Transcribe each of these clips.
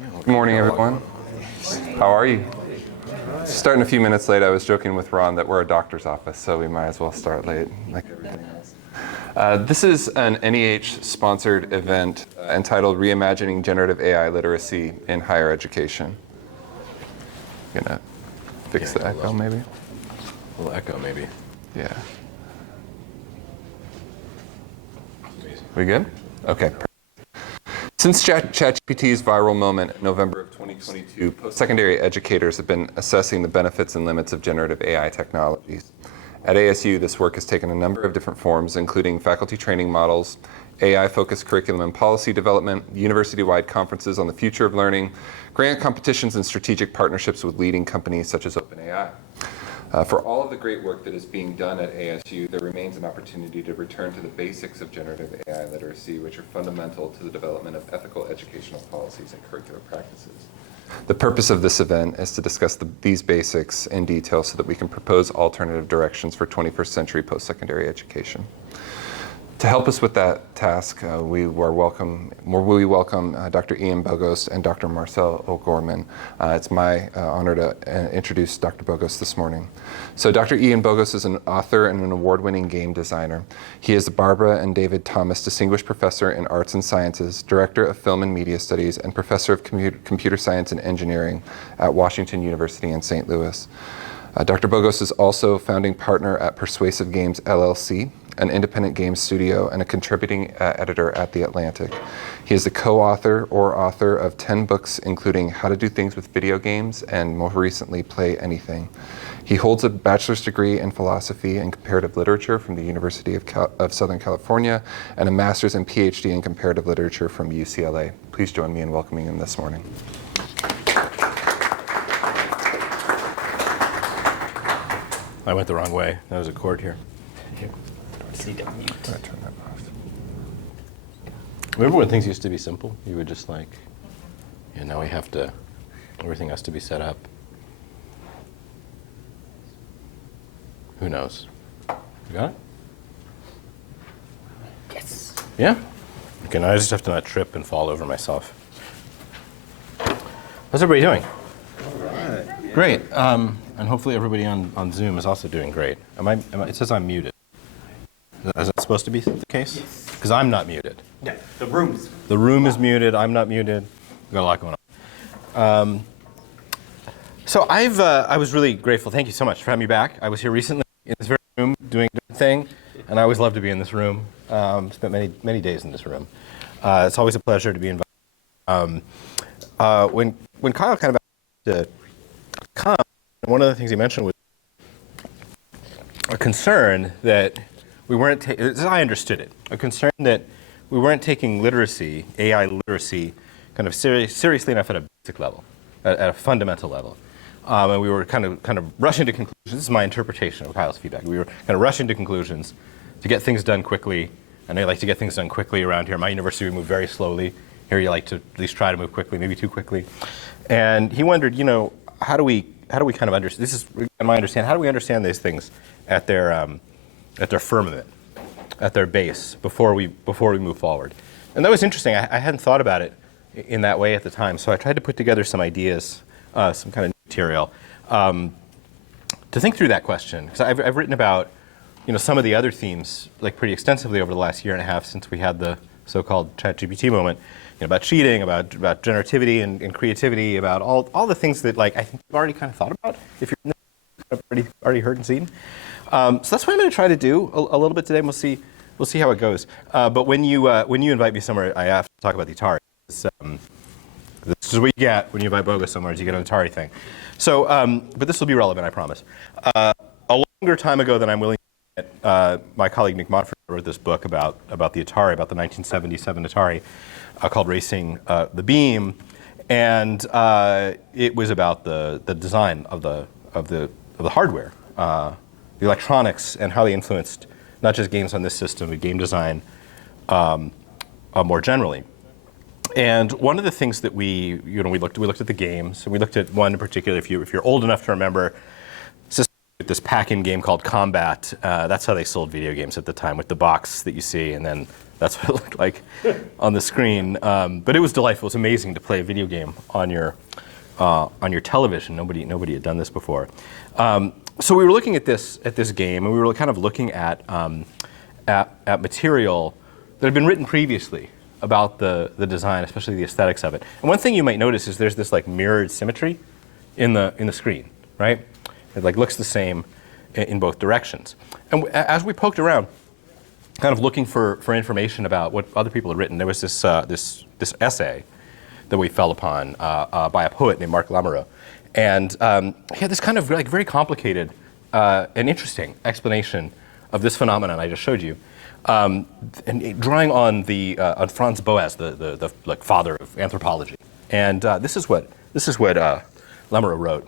Good morning, everyone. How are you? Starting a few minutes late. I was joking with Ron that we're a doctor's office, so we might as well start late, like everything else. This is an NEH-sponsored event entitled Reimagining Generative AI Literacy in Higher Education. I'm going to fix the echo, maybe? A little echo, maybe. Yeah. We good? Okay. Since ChatGPT's viral moment in November of 2022, post-secondary educators have been assessing the benefits and limits of generative AI technologies. At ASU, this work has taken a number of different forms, including faculty training models, AI-focused curriculum and policy development, university-wide conferences on the future of learning, grant competitions, and strategic partnerships with leading companies such as OpenAI. For all of the great work that is being done at ASU, there remains an opportunity to return to the basics of generative AI literacy, which are fundamental to the development of ethical educational policies and curricular practices. The purpose of this event is to discuss these basics in detail so that we can propose alternative directions for 21st century post-secondary education. To help us with that task, we welcome Dr. Ian Bogost and Dr. Marcel O'Gorman. It's my honor to introduce Dr. Bogost this morning. So Dr. Ian Bogost is an author and an award-winning game designer. He is the Barbara and David Thomas Distinguished Professor in Arts and Sciences, Director of Film and Media Studies, and Professor of Computer Science and Engineering at Washington University in St. Louis. Dr. Bogost is also founding partner at Persuasive Games, LLC, an independent game studio and a contributing editor at The Atlantic. He is the co-author or author of 10 books, including How to Do Things with Video Games and, more recently, Play Anything. He holds a bachelor's degree in philosophy and comparative literature from the University of Southern California and a master's and PhD in comparative literature from UCLA. Please join me in welcoming him this morning. I went the wrong way. There was a cord here. Remember when things used to be simple? You would just like, now we have to, everything has to be set up. Who knows? You got it? Yes. Yeah? Okay, now I just have to not trip and fall over myself. How's everybody doing? All right. Great. And hopefully everybody on Zoom is also doing great. It says I'm muted. Is that supposed to be the case? Yes. Because I'm not muted. Yeah, the rooms. The room is muted. I'm not muted. We've got a lot going on. So I was really grateful. Thank you so much for having me back. I was here recently in this very room doing a different thing, and I always love to be in this room. Spent many days in this room. It's always a pleasure to be invited. When Kyle kind of asked to come, one of the things he mentioned was a concern that we weren't, as I understood it, a concern that we weren't taking literacy, AI literacy, kind of seriously enough at a basic level, at a fundamental level. And we were kind of rushing to conclusions. This is my interpretation of Kyle's feedback. We were kind of rushing to conclusions to get things done quickly. And I like to get things done quickly around here. My university, we move very slowly. Here you like to at least try to move quickly, maybe too quickly. And he wondered, how do we kind of understand, this is my understanding, how do we understand these things at their firmament, at their base, before we move forward? And that was interesting. I hadn't thought about it in that way at the time, so I tried to put together some ideas, some kind of material, to think through that question. Because I've written about, some of the other themes like pretty extensively over the last year and a half since we had the so-called ChatGPT moment, about cheating, about generativity and creativity, about all the things that I think you've already kind of thought about if you're already heard and seen. So that's what I'm going to try to do a little bit today, and we'll see how it goes. But when you invite me somewhere, I have to talk about the Atari. This is what you get when you invite Bogost somewhere, is you get an Atari thing. So, but this will be relevant, I promise. A longer time ago than I'm willing to admit, my colleague Nick Montfort wrote this book about the Atari, about the 1977 Atari, called Racing the Beam, and it was about the design of the hardware, the electronics, and how they influenced not just games on this system, but game design more generally. And one of the things that we looked at the games, and we looked at one in particular. If you're old enough to remember, this pack-in game called Combat. That's how they sold video games at the time, with the box that you see, and then That's what it looked like on the screen. But it was delightful. It was amazing to play a video game on your television. Nobody had done this before. So we were looking at this game, and we were kind of looking at material that had been written previously about the design, especially the aesthetics of it. And one thing you might notice is there's this like mirrored symmetry in the screen, right? It like looks the same in both directions. And as we poked around, kind of looking for information about what other people had written, there was this essay that we fell upon by a poet named Marc Lamoureux. And he had this kind of like very complicated and interesting explanation of this phenomenon I just showed you, and drawing on Franz Boas, the like father of anthropology. And this is what Lamoureux wrote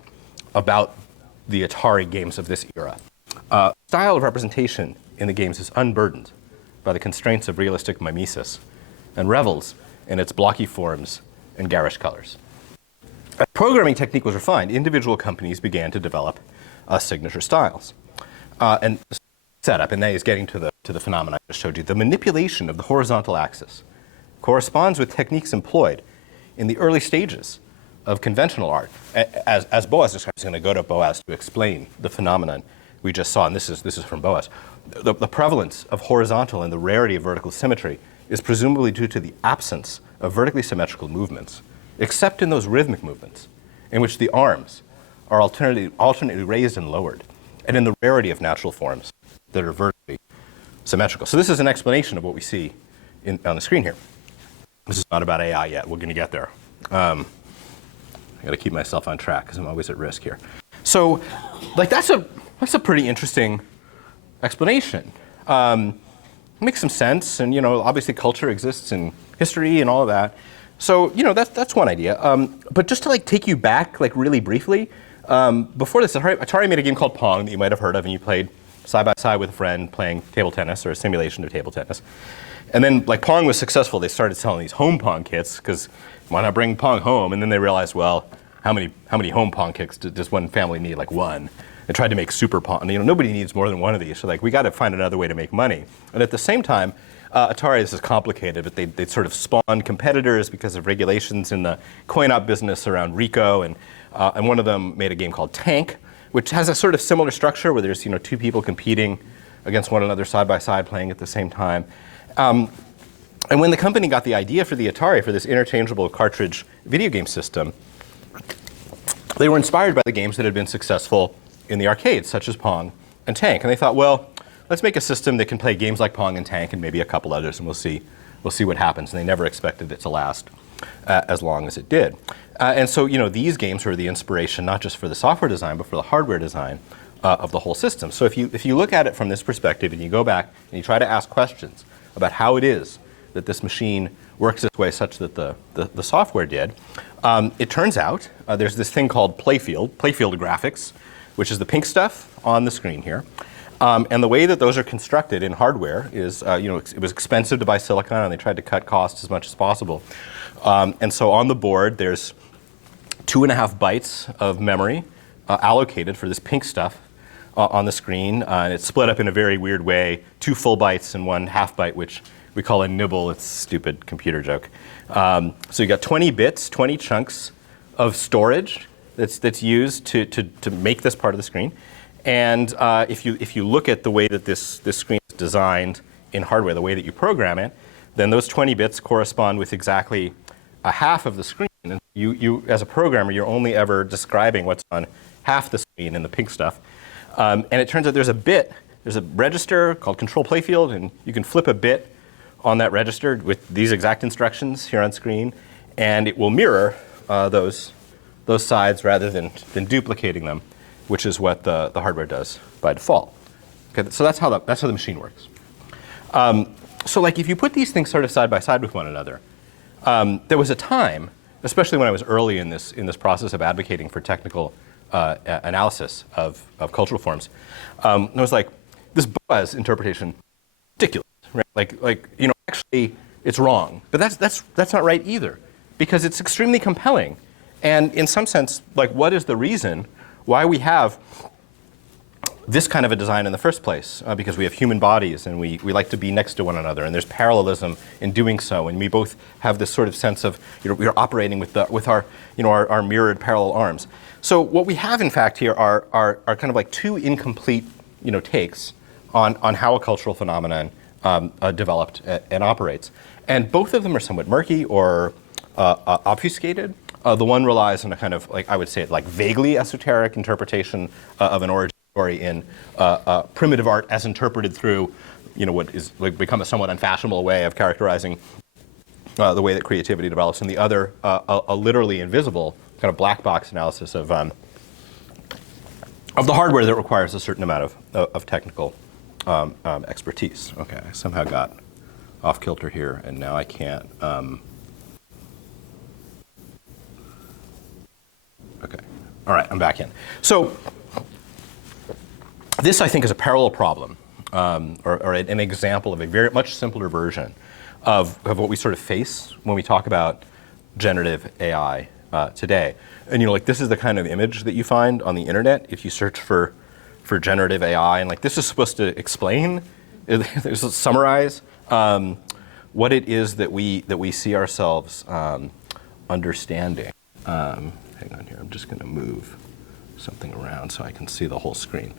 about the Atari games of this era. Style of representation in the games is unburdened by the constraints of realistic mimesis and revels in its blocky forms and garish colors. As programming technique was refined, individual companies began to develop signature styles. And setup, and that is getting to the phenomenon I just showed you. The manipulation of the horizontal axis corresponds with techniques employed in the early stages of conventional art. As Boas describes, I'm going to go to Boas to explain the phenomenon we just saw, and this is from Boas. The prevalence of horizontal and the rarity of vertical symmetry is presumably due to the absence of vertically symmetrical movements, except in those rhythmic movements in which the arms are alternately raised and lowered, and in the rarity of natural forms that are vertically symmetrical. So this is an explanation of what we see on the screen here. This is not about AI yet. We're going to get there. I got to keep myself on track because I'm always at risk here. So, like that's a pretty interesting explanation. Makes some sense, and obviously culture exists in history and all of that. So that's one idea. But just to like take you back like really briefly, before this, Atari made a game called Pong that you might have heard of, and you played side by side with a friend playing table tennis or a simulation of table tennis. And then like Pong was successful, they started selling these home Pong kits because why not bring Pong home? And then they realized, well, how many home Pong kits does one family need? Like one. They tried to make super Pong. Nobody needs more than one of these. So like we got to find another way to make money. And at the same time, Atari, this is complicated, but they'd sort of spawned competitors because of regulations in the coin-op business around RICO, and one of them made a game called Tank, which has a sort of similar structure where there's two people competing against one another side by side playing at the same time. And when the company got the idea for the Atari, for this interchangeable cartridge video game system, they were inspired by the games that had been successful in the arcades, such as Pong and Tank. And they thought, well, let's make a system that can play games like Pong and Tank and maybe a couple others, and we'll see what happens. And they never expected it to last as long as it did. And so, these games were the inspiration not just for the software design, but for the hardware design of the whole system. So if you look at it from this perspective and you go back and you try to ask questions about how it is that this machine works this way such that the software did, it turns out there's this thing called playfield graphics, which is the pink stuff on the screen here. And the way that those are constructed in hardware is, it was expensive to buy silicon, and they tried to cut costs as much as possible. And so on the board, there's 2.5 bytes of memory allocated for this pink stuff on the screen. And it's split up in a very weird way, 2 full bytes and 1 half byte, which we call a nibble. It's a stupid computer joke. So you got 20 bits, 20 chunks of storage that's used to make this part of the screen. And if you look at the way that this screen is designed in hardware, the way that you program it, then those 20 bits correspond with exactly a half of the screen. And you as a programmer, you're only ever describing what's on half the screen in the pink stuff. And it turns out there's a register called control playfield, and you can flip a bit on that register with these exact instructions here on screen, and it will mirror those sides rather than duplicating them, which is what the hardware does by default. Okay, so that's how the machine works. So like if you put these things sort of side by side with one another, there was a time, especially when I was early in this process of advocating for technical analysis of cultural forms, I was like, this Boas interpretation, ridiculous, right? Like actually it's wrong, but that's not right either, because it's extremely compelling, and in some sense, like what is the reason why we have this kind of a design in the first place, because we have human bodies and we like to be next to one another, and there's parallelism in doing so, and we both have this sort of sense of, we are operating with our, our mirrored parallel arms. So what we have, in fact, here are kind of like two incomplete, takes on how a cultural phenomenon developed and operates. And both of them are somewhat murky or obfuscated. The one relies on a kind of, I would say, vaguely esoteric interpretation of an origin story in primitive art as interpreted through, what is become a somewhat unfashionable way of characterizing the way that creativity develops, and the other, a literally invisible kind of black box analysis of the hardware that requires a certain amount of technical expertise. Okay, I somehow got off kilter here, and now I can't. Okay, all right, I'm back in. So this, I think, is a parallel problem, or an example of a very much simpler version of what we sort of face when we talk about generative AI today. And this is the kind of image that you find on the internet if you search for generative AI, and this is supposed to explain, summarize what it is that we see ourselves understanding. Hang on here, I'm just going to move something around so I can see the whole screen.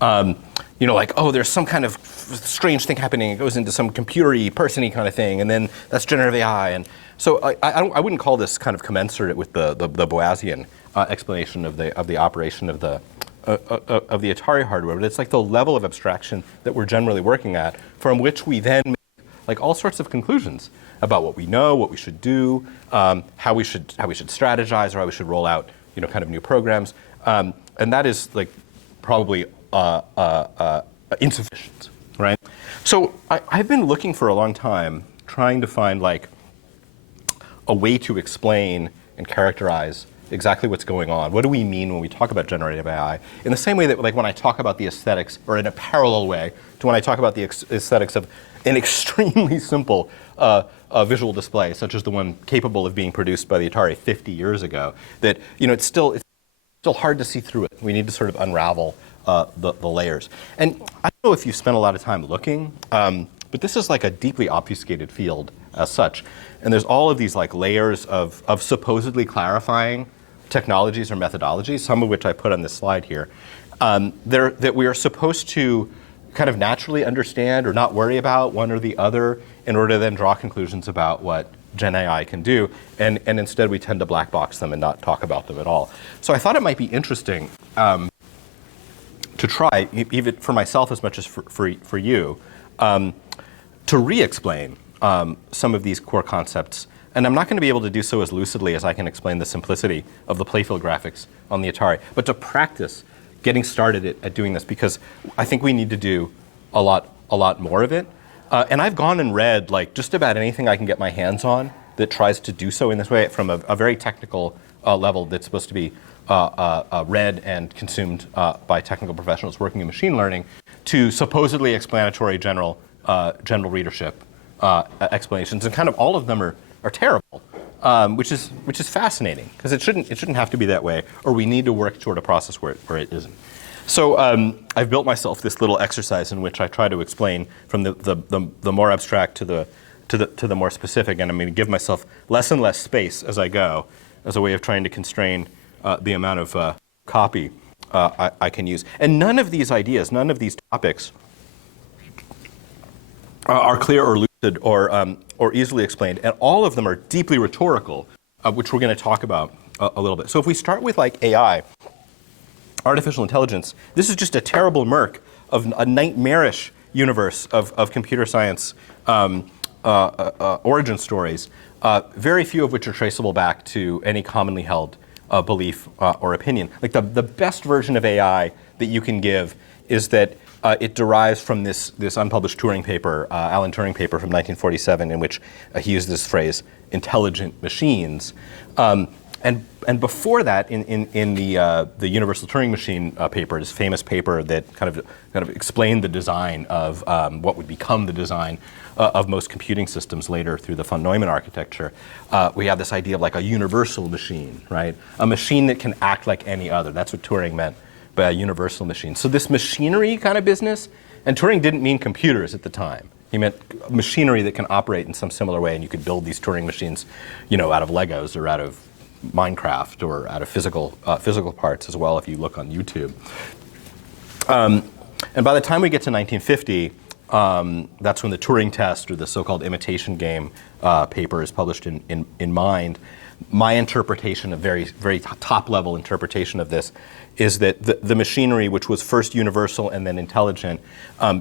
There's some kind of strange thing happening. It goes into some computer-y, person-y kind of thing, and then that's generative AI. And so I wouldn't call this kind of commensurate with the Boasian explanation of the operation of the Atari hardware, but it's like the level of abstraction that we're generally working at, from which we then make all sorts of conclusions about what we know, what we should do, how we should strategize, or how we should roll out kind of new programs, and that is probably insufficient, right? So I've been looking for a long time, trying to find a way to explain and characterize exactly what's going on. What do we mean when we talk about generative AI? In the same way that when I talk about the aesthetics, or in a parallel way to when I talk about the aesthetics of an extremely simple visual display, such as the one capable of being produced by the Atari 50 years ago, that it's still hard to see through it. We need to sort of unravel the layers. And I don't know if you've spent a lot of time looking, but this is a deeply obfuscated field as such. And there's all of these layers of supposedly clarifying technologies or methodologies, some of which I put on this slide here, that we are supposed to kind of naturally understand or not worry about one or the other in order to then draw conclusions about what Gen AI can do, and instead we tend to black box them and not talk about them at all. So I thought it might be interesting to try, even for myself as much as for you, to re-explain some of these core concepts. And I'm not going to be able to do so as lucidly as I can explain the simplicity of the playfield graphics on the Atari, but to practice getting started at doing this, because I think we need to do a lot more of it. And I've gone and read just about anything I can get my hands on that tries to do so in this way, from a very technical level that's supposed to be read and consumed by technical professionals working in machine learning, to supposedly explanatory general readership explanations, and kind of all of them are terrible, which is fascinating, because it shouldn't have to be that way, or we need to work toward a process where it isn't. So I've built myself this little exercise in which I try to explain from the more abstract to the more specific, and I'm going to give myself less and less space as I go, as a way of trying to constrain the amount of copy I can use. And none of these ideas, none of these topics are clear or lucid or easily explained, and all of them are deeply rhetorical, which we're going to talk about a little bit. So if we start with AI, artificial intelligence, this is just a terrible murk of a nightmarish universe of computer science origin stories, very few of which are traceable back to any commonly held belief or opinion. The best version of AI that you can give is that it derives from this unpublished Turing paper, Alan Turing paper from 1947, in which he used this phrase, intelligent machines. And before that, in the Universal Turing Machine paper, this famous paper that kind of explained the design of what would become the design of most computing systems later through the von Neumann architecture, we have this idea of a universal machine, right? A machine that can act like any other. That's what Turing meant by a universal machine. So this machinery kind of business, and Turing didn't mean computers at the time. He meant machinery that can operate in some similar way, and you could build these Turing machines, out of Legos or out of Minecraft or out of physical parts as well, if you look on YouTube. And by the time we get to 1950, that's when the Turing test, or the so-called imitation game paper, is published in Mind. My interpretation, a very, very top-level interpretation of this, is that the machinery, which was first universal and then intelligent,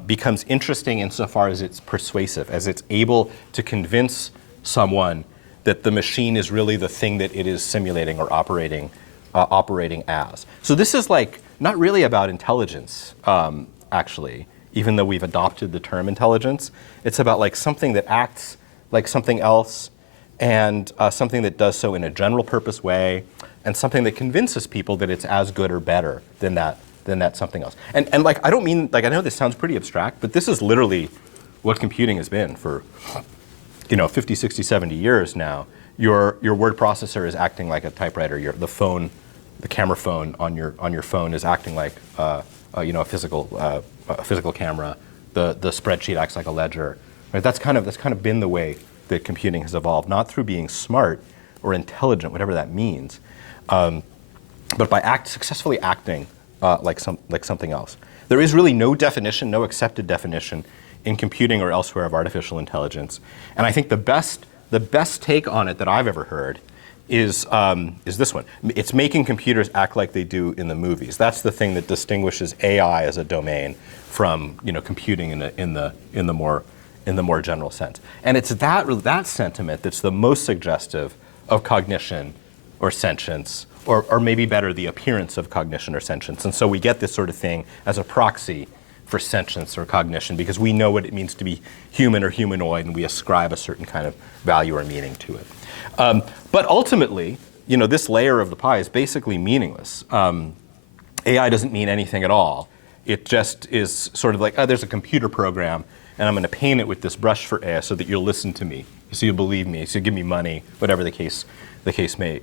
becomes interesting insofar as it's persuasive, as it's able to convince someone that the machine is really the thing that it is simulating or operating as. So this is like not really about intelligence, actually, even though we've adopted the term intelligence. It's about like something that acts like something else, and something that does so in a general purpose way, and something that convinces people that it's as good or better than that something else. And like, I don't mean, like, I know this sounds pretty abstract, but this is literally what computing has been for 50, 60, 70 years now. Your word processor is acting like a typewriter. The camera phone on your phone is acting like a physical camera. The spreadsheet acts like a ledger. Right? That's kind of been the way that computing has evolved, not through being smart or intelligent, whatever that means, but by successfully acting like something else. There is really no definition, no accepted definition in computing or elsewhere of artificial intelligence. And I think the best take on it that I've ever heard is this one. It's making computers act like they do in the movies. That's the thing that distinguishes AI as a domain from computing in the more general sense. And it's that sentiment that's the most suggestive of cognition or sentience, or maybe better, the appearance of cognition or sentience. And so we get this sort of thing as a proxy for sentience or cognition, because we know what it means to be human or humanoid, and we ascribe a certain kind of value or meaning to it. But ultimately, this layer of the pie is basically meaningless. AI doesn't mean anything at all. It just is sort of like, there's a computer program, and I'm going to paint it with this brush for AI so that you'll listen to me, so you'll believe me, so you give me money, whatever the case may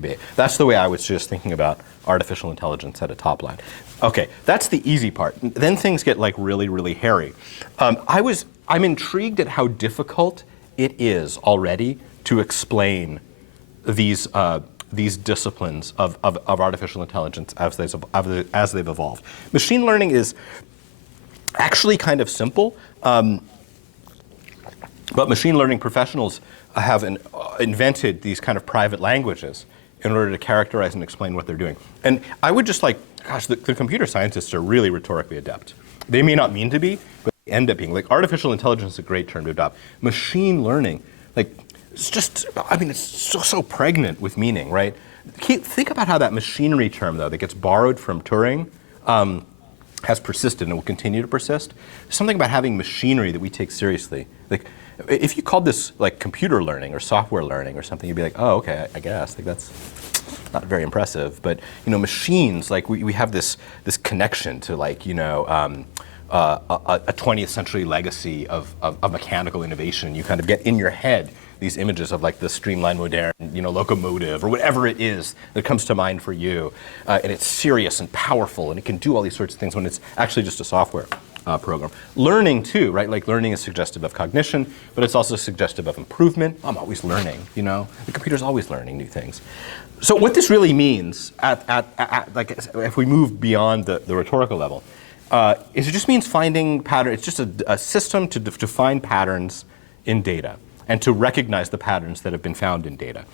be. That's the way I was just thinking about artificial intelligence at a top line. Okay, that's the easy part. Then things get like really, really hairy. I'm intrigued at how difficult it is already to explain these disciplines of artificial intelligence as they've evolved. Machine learning is actually kind of simple, but machine learning professionals have invented these kind of private languages in order to characterize and explain what they're doing. And I would just the computer scientists are really rhetorically adept. They may not mean to be, but they end up being. Like, artificial intelligence is a great term to adopt. Machine learning, it's just, it's so pregnant with meaning, right? Think about how that machinery term, though, that gets borrowed from Turing, has persisted and will continue to persist. There's something about having machinery that we take seriously. Like, if you called this like computer learning or software learning or something, you'd be like, oh, okay, I guess. Like, that's not very impressive. But machines, like we have this connection to a 20th century legacy of mechanical innovation. You kind of get in your head these images of like the streamlined modern, locomotive or whatever it is that comes to mind for you, and it's serious and powerful, and it can do all these sorts of things when it's actually just a software program. Learning too, right? Like, learning is suggestive of cognition, but it's also suggestive of improvement. I'm always learning, the computer's always learning new things. So what this really means, if we move beyond the rhetorical level, is it just means finding patterns. It's just a system to find patterns in data and to recognize the patterns that have been found in data.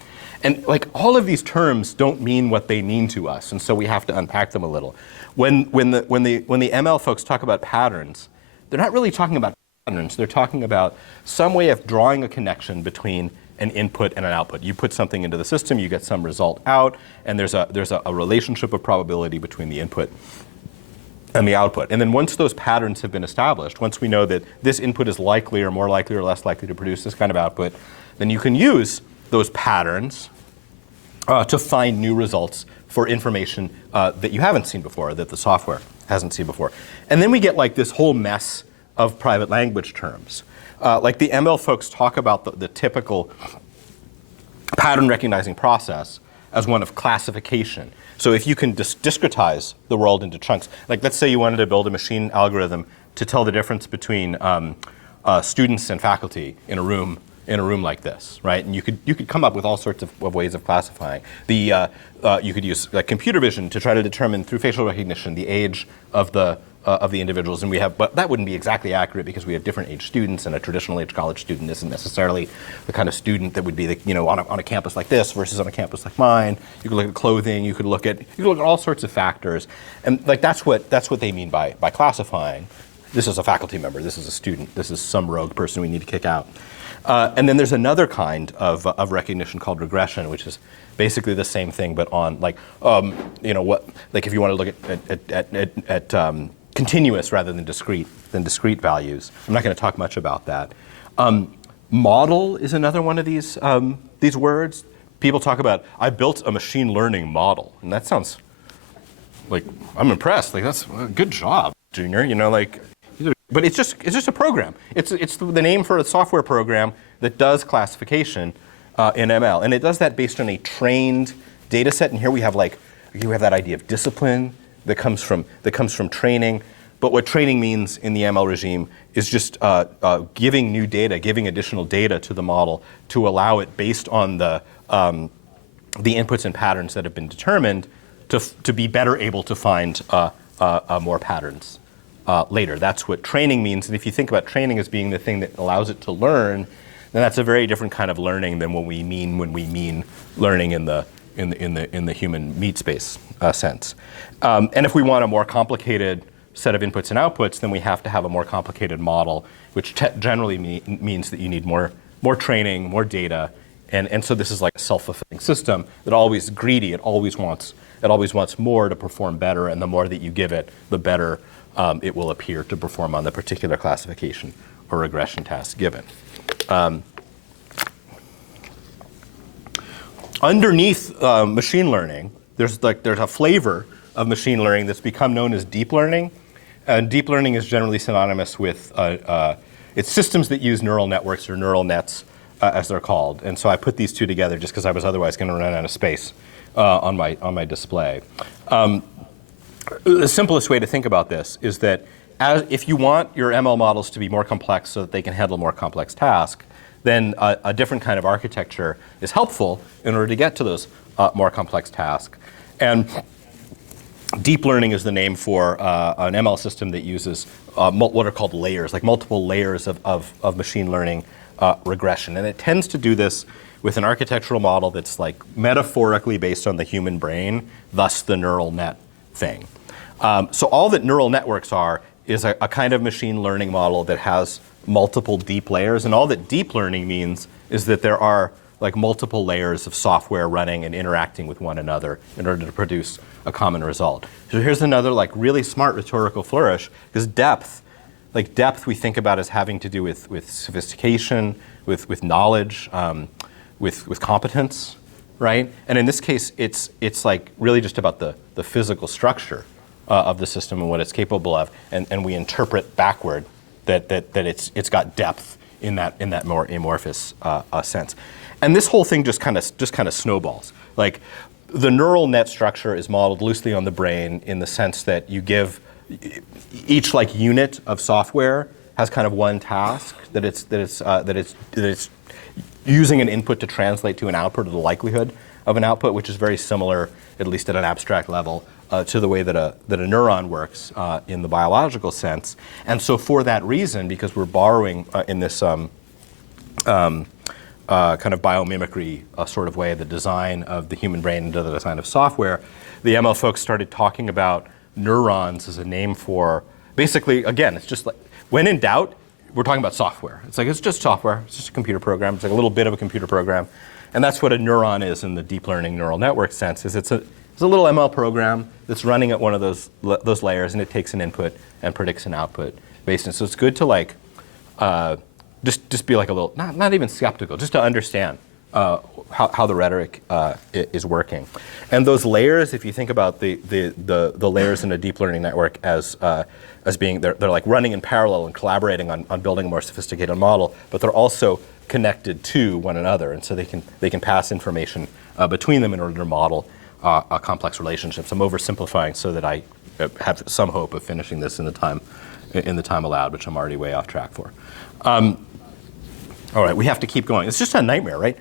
And like, all of these terms don't mean what they mean to us, and so we have to unpack them a little. When the ML folks talk about patterns, they're not really talking about patterns. They're talking about some way of drawing a connection between an input and an output. You put something into the system, you get some result out, and there's a relationship of probability between the input and the output. And then once those patterns have been established, once we know that this input is likely or more likely or less likely to produce this kind of output, then you can use those patterns to find new results for information that you haven't seen before, that the software hasn't seen before. And then we get like this whole mess of private language terms. Like, the ML folks talk about the typical pattern recognizing process as one of classification. So if you can discretize the world into chunks, like let's say you wanted to build a machine algorithm to tell the difference between students and faculty in a room like this, right? And you could come up with all sorts of ways of classifying. You could use like computer vision to try to determine through facial recognition the age of the individuals, and but that wouldn't be exactly accurate because we have different age students, and a traditional age college student isn't necessarily the kind of student that would be on a campus like this versus on a campus like mine. You could look at clothing, you could look at all sorts of factors, and like that's what they mean by classifying. This is a faculty member, this is a student, this is some rogue person we need to kick out. And then there's another kind of recognition called regression, which is basically the same thing, but on like if you want to look at continuous rather than discrete values. I'm not going to talk much about that. Model is another one of these words. People talk about, I built a machine learning model, and that sounds like I'm impressed. Like that's a good job, Junior. But it's just a program. It's the name for a software program that does classification in ML, and it does that based on a trained data set. And here we have that idea of discipline that comes from training. But what training means in the ML regime is just giving new data, giving additional data to the model to allow it, based on the inputs and patterns that have been determined, to be better able to find more patterns later. That's what training means. And if you think about training as being the thing that allows it to learn, then that's a very different kind of learning than what we mean when we mean learning in the human meat space sense. And if we want a more complicated set of inputs and outputs, then we have to have a more complicated model, which generally means that you need more training, more data, and so this is like a self-fulfilling system that always greedy. It always wants more to perform better, and the more that you give it, the better it will appear to perform on the particular classification or regression task given. Underneath machine learning, there's a flavor of machine learning that's become known as deep learning. And deep learning is generally synonymous with it's systems that use neural networks or neural nets, as they're called. And so I put these two together just because I was otherwise going to run out of space on my display. The simplest way to think about this is that if you want your ML models to be more complex so that they can handle more complex tasks, then a different kind of architecture is helpful in order to get to those more complex tasks. And deep learning is the name for an ML system that uses what are called layers, like multiple layers of machine learning regression. And it tends to do this with an architectural model that's like metaphorically based on the human brain, thus the neural net thing. So all that neural networks are is a kind of machine learning model that has multiple deep layers. And all that deep learning means is that there are like multiple layers of software running and interacting with one another in order to produce a common result. So here's another like really smart rhetorical flourish, because depth we think about as having to do with sophistication, with knowledge, with competence, right? And in this case, it's like really just about the physical structure of the system and what it's capable of, and we interpret backward that it's got depth in that more amorphous sense. And this whole thing just kind of snowballs. Like the neural net structure is modeled loosely on the brain in the sense that you give each like unit of software has kind of one task that it's using an input to translate to an output, or the likelihood of an output, which is very similar, at least at an abstract level, to the way that a neuron works in the biological sense. And so for that reason, because we're borrowing in this kind of biomimicry sort of way the design of the human brain into the design of software, the ML folks started talking about neurons as a name for, basically, again, it's just like, when in doubt, we're talking about software. It's like, it's just software, it's just a computer program, it's like a little bit of a computer program. And that's what a neuron is in the deep learning neural network sense, is it's a little ML program that's running at one of those layers, and it takes an input and predicts an output based on it. So it's good to like, just be like a little, not even skeptical, just to understand how the rhetoric is working. And those layers, if you think about the layers in a deep learning network as being, they're like running in parallel and collaborating on building a more sophisticated model, but they're also connected to one another, and so they can pass information between them in order to model a complex relationships. I'm oversimplifying so that I have some hope of finishing this in the time allowed, which I'm already way off track for. All right, we have to keep going. It's just a nightmare, right?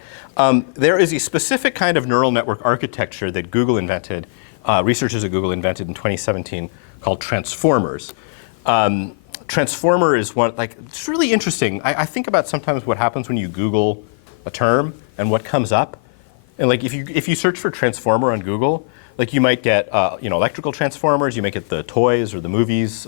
There is a specific kind of neural network architecture that Google invented, researchers at Google invented in 2017, called transformers. Transformer is one, it's really interesting. I think about sometimes what happens when you Google a term and what comes up. And if you search for transformer on Google, you might get electrical transformers, you might get the toys or the movies,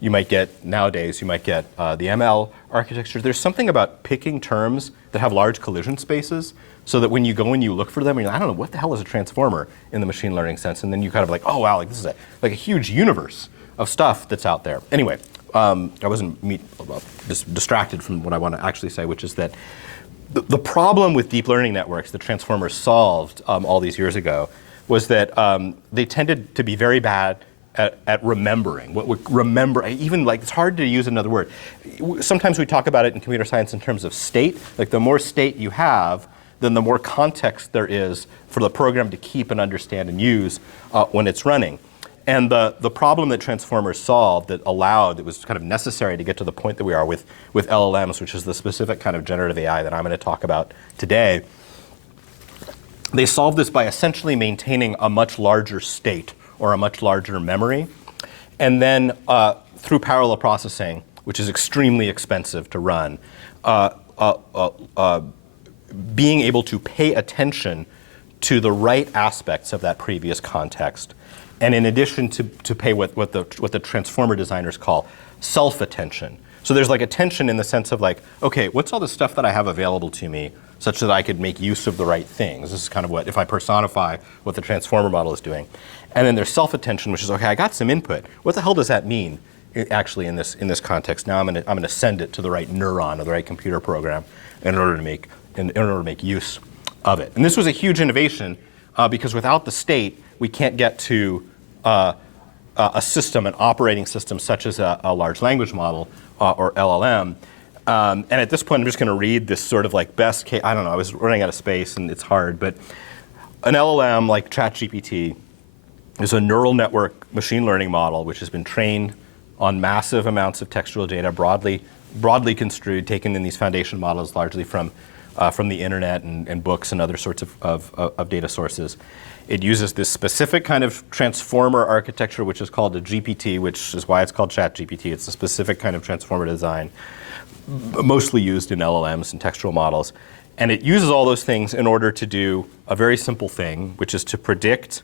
you might get the ML architecture. There's something about picking terms that have large collision spaces so that when you go and you look for them, you're like, I don't know, what the hell is a transformer in the machine learning sense? And then you kind of oh wow, this is a huge universe of stuff that's out there. Anyway, I wasn't just distracted from what I want to actually say, which is that the problem with deep learning networks that transformers solved all these years ago was that they tended to be very bad at remembering. It's hard to use another word. Sometimes we talk about it in computer science in terms of state. The more state you have, then the more context there is for the program to keep and understand and use when it's running. And the problem that transformers solved that was kind of necessary to get to the point that we are with LLMs, which is the specific kind of generative AI that I'm going to talk about today, they solved this by essentially maintaining a much larger state or a much larger memory. And then through parallel processing, which is extremely expensive to run, being able to pay attention to the right aspects of that previous context. And in addition to pay what the transformer designers call self-attention. So there's attention in the sense of okay, what's all the stuff that I have available to me such that I could make use of the right things? This is kind of if I personify what the transformer model is doing. And then there's self-attention, which is, okay, I got some input. What the hell does that mean actually in this context? Now I'm going to send it to the right neuron or the right computer program in order to make use of it. And this was a huge innovation because without the state, we can't get to a system, an operating system such as a large language model or LLM. And at this point, I'm just going to read this sort of best case. I don't know, I was running out of space and it's hard, but an LLM like ChatGPT is a neural network machine learning model which has been trained on massive amounts of textual data, broadly construed, taken in these foundation models largely from the internet and books and other sorts of data sources. It uses this specific kind of transformer architecture, which is called a GPT, which is why it's called ChatGPT. It's a specific kind of transformer design, mostly used in LLMs and textual models. And it uses all those things in order to do a very simple thing, which is to predict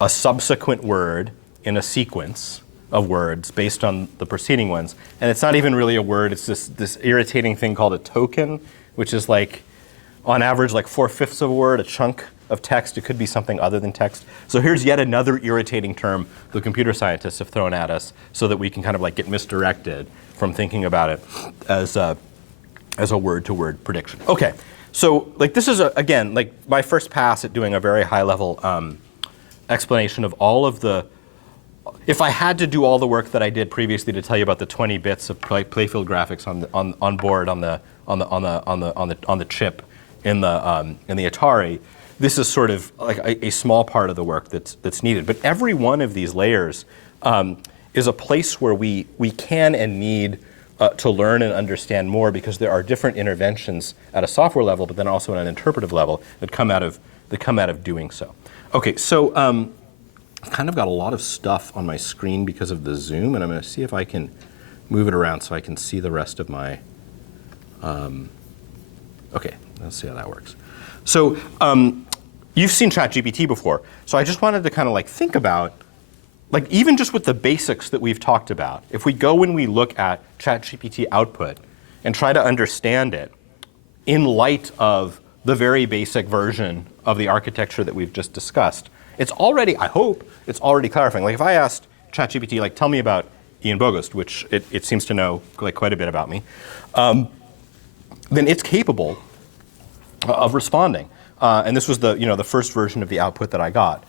a subsequent word in a sequence of words based on the preceding ones. And it's not even really a word. It's this irritating thing called a token, which is on average 4/5 of a word, a chunk of text. It could be something other than text. So here's yet another irritating term the computer scientists have thrown at us so that we can kind of get misdirected from thinking about it as a word-to-word prediction. Okay, so this is, again, my first pass at doing a very high-level explanation of all of the. If I had to do all the work that I did previously to tell you about the 20 bits of playfield graphics on board on the chip in the Atari, this is sort of a small part of the work that's needed. But every one of these layers is a place where we can and need to learn and understand more because there are different interventions at a software level, but then also at an interpretive level that come out of doing so. Okay, so I've kind of got a lot of stuff on my screen because of the Zoom, and I'm going to see if I can move it around so I can see the rest of my. Okay, let's see how that works. So you've seen ChatGPT before, so I just wanted to kind of think about, even just with the basics that we've talked about, if we go and we look at ChatGPT output and try to understand it in light of the very basic version of the architecture that we've just discussed, it's already, I hope, it's already clarifying. If I asked ChatGPT, tell me about Ian Bogost, which it seems to know quite a bit about me, then it's capable of responding. And this was the first version of the output that I got.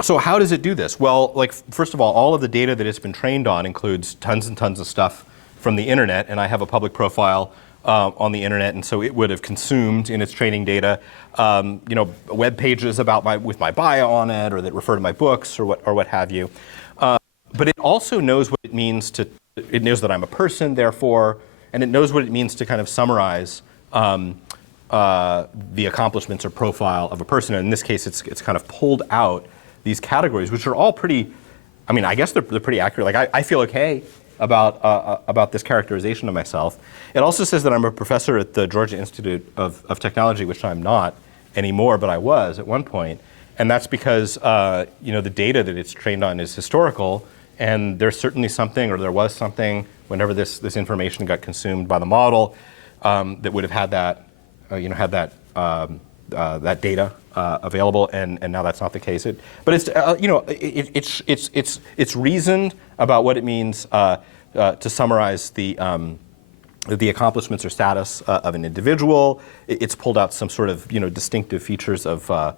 So how does it do this? Well, first of all of the data that it's been trained on includes tons and tons of stuff from the internet, and I have a public profile on the internet, and so it would have consumed in its training data, web pages with my bio on it, or that refer to my books, or what have you. But it also knows what it means it knows that I'm a person, therefore, and it knows what it means to kind of summarize the accomplishments or profile of a person. And in this case, it's kind of pulled out these categories, which are all pretty, I guess they're pretty accurate. Like, I feel okay about this characterization of myself. It also says that I'm a professor at the Georgia Institute of Technology, which I'm not anymore, but I was at one point. And that's because the data that it's trained on is historical, and there's certainly something, or there was something, whenever this information got consumed by the model, that would have had that, that data available, and now that's not the case. But it's reasoned about what it means to summarize the accomplishments or status of an individual. It's pulled out some sort of distinctive features of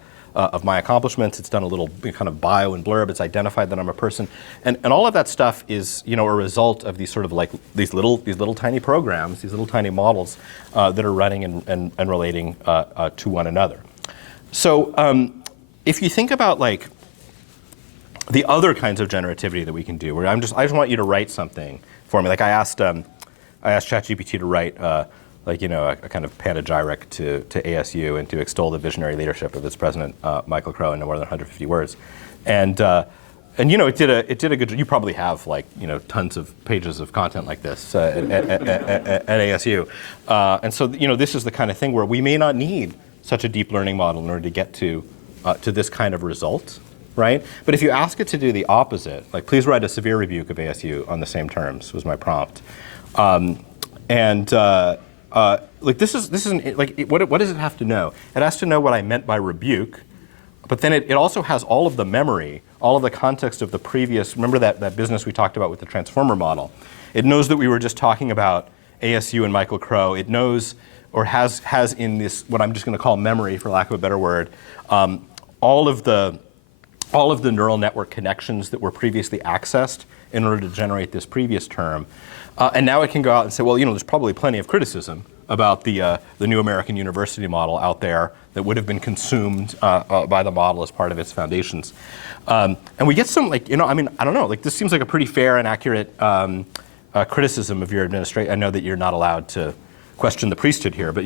my accomplishments. It's done a little kind of bio and blurb. It's identified that I'm a person, and all of that stuff is a result of these sort of like these little tiny programs, these little tiny models that are running and relating to one another. So if you think about like the other kinds of generativity that we can do, where I just want you to write something for me. Like I asked ChatGPT to write a kind of panegyric to ASU and to extol the visionary leadership of its president, Michael Crow, in no more than 150 words. And it did a good job. You probably have tons of pages of content like this at ASU. And so this is the kind of thing where we may not need such a deep learning model in order to get to this kind of result, right? But if you ask it to do the opposite, like please write a severe rebuke of ASU on the same terms, was my prompt. This isn't like what does it have to know? It has to know what I meant by rebuke, but then it also has all of the memory, all of the context of the previous. Remember that business we talked about with the transformer model. It knows that we were just talking about ASU and Michael Crow. It knows or has in this what I'm just going to call memory, for lack of a better word, all of the neural network connections that were previously accessed in order to generate this previous term. And now it can go out and say, well, there's probably plenty of criticism about the new American university model out there that would have been consumed by the model as part of its foundations. And we get some, I don't know, this seems like a pretty fair and accurate criticism of your administration. I know that you're not allowed to question the priesthood here, but,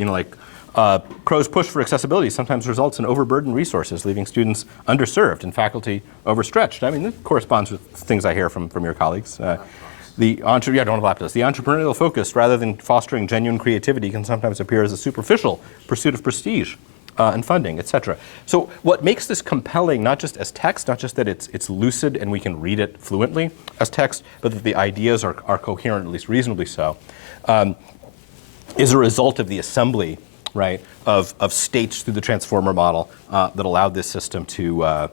Crow's push for accessibility sometimes results in overburdened resources, leaving students underserved and faculty overstretched. That corresponds with things I hear from your colleagues. Don't overlap this. The entrepreneurial focus, rather than fostering genuine creativity, can sometimes appear as a superficial pursuit of prestige and funding, etc. So what makes this compelling, not just as text, not just that it's lucid and we can read it fluently as text, but that the ideas are coherent, at least reasonably so, is a result of the assembly, right, of states through the transformer model that allowed this system to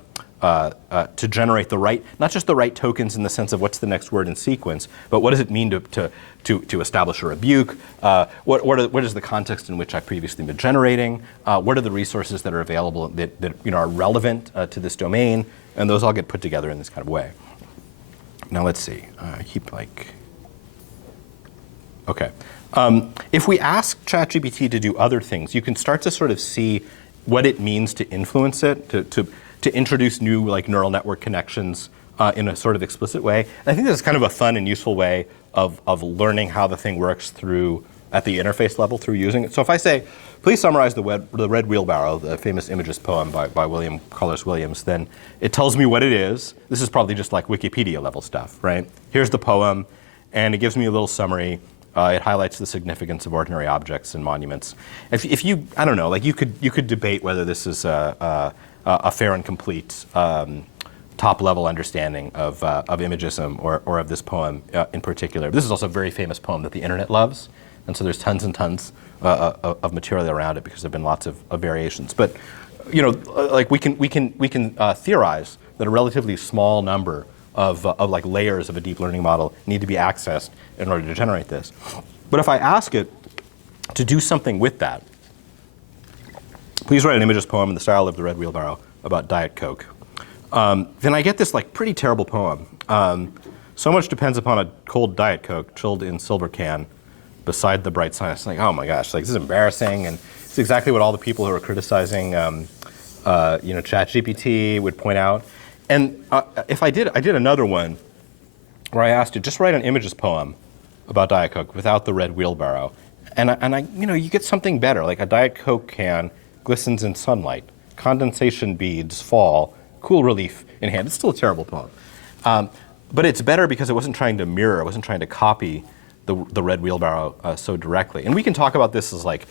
generate the right, not just the right tokens in the sense of what's the next word in sequence, but what does it mean to establish a rebuke? What is the context in which I've previously been generating? What are the resources that are available that are relevant to this domain? And those all get put together in this kind of way. Now let's see. Okay. If we ask ChatGPT to do other things, you can start to sort of see what it means to influence it, to introduce new neural network connections in a sort of explicit way. And I think this is kind of a fun and useful way of learning how the thing works at the interface level through using it. So if I say, please summarize the Red Wheelbarrow, the famous Imagist poem by William Cullen Williams, then it tells me what it is. This is probably just like Wikipedia level stuff, right? Here's the poem, and it gives me a little summary. It highlights the significance of ordinary objects and monuments. If you, I don't know, you could debate whether this is a fair and complete top-level understanding of Imagism or of this poem in particular. This is also a very famous poem that the internet loves, and so there's tons and tons of material around it because there have been lots of variations. But we can theorize that a relatively small number of layers of a deep learning model need to be accessed in order to generate this. But if I ask it to do something with that, please write an Imagist poem in the style of the Red Wheelbarrow about Diet Coke, then I get this pretty terrible poem. So much depends upon a cold Diet Coke chilled in silver can. beside the bright sun. It's like, oh my gosh, like this is embarrassing, and it's exactly what all the people who are criticizing, ChatGPT would point out. And I did another one where I asked it, just write an images poem about Diet Coke without the red wheelbarrow, and I you get something better, like a Diet Coke can glistens in sunlight, condensation beads fall, cool relief in hand. It's still a terrible poem, but it's better because it wasn't trying to mirror, it wasn't trying to copy the red wheelbarrow so directly. And we can talk about this as like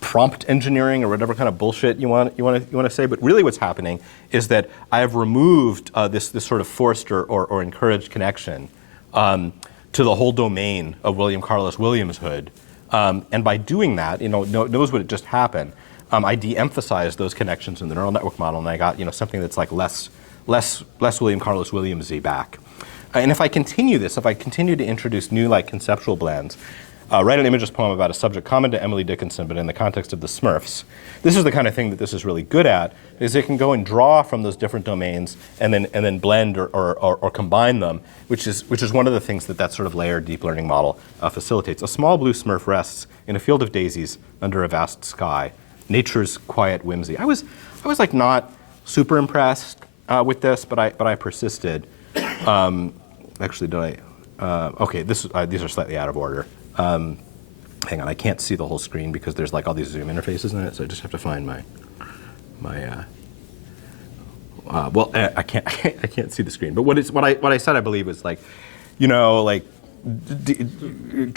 prompt engineering or whatever kind of bullshit you want to say, but really what's happening is that I have removed this sort of forced or encouraged connection to the whole domain of William Carlos Williamshood, and by doing that, knows what just happened. I de-emphasized those connections in the neural network model, and I got something that's like less William Carlos Williamsy back. And if I continue this, if I continue to introduce new like conceptual blends, write an images poem about a subject common to Emily Dickinson, but in the context of the Smurfs. This is the kind of thing that this is really good at, is it can go and draw from those different domains and then blend or combine them, which is one of the things that sort of layered deep learning model facilitates. A small blue Smurf rests in a field of daisies under a vast sky, nature's quiet whimsy. I was like not super impressed with this, but I persisted. Actually, did I? Okay, these are slightly out of order. Hang on, I can't see the whole screen because there's like all these Zoom interfaces in it, so I just have to find my well, I can't see the screen. But what I said, I believe, is like, try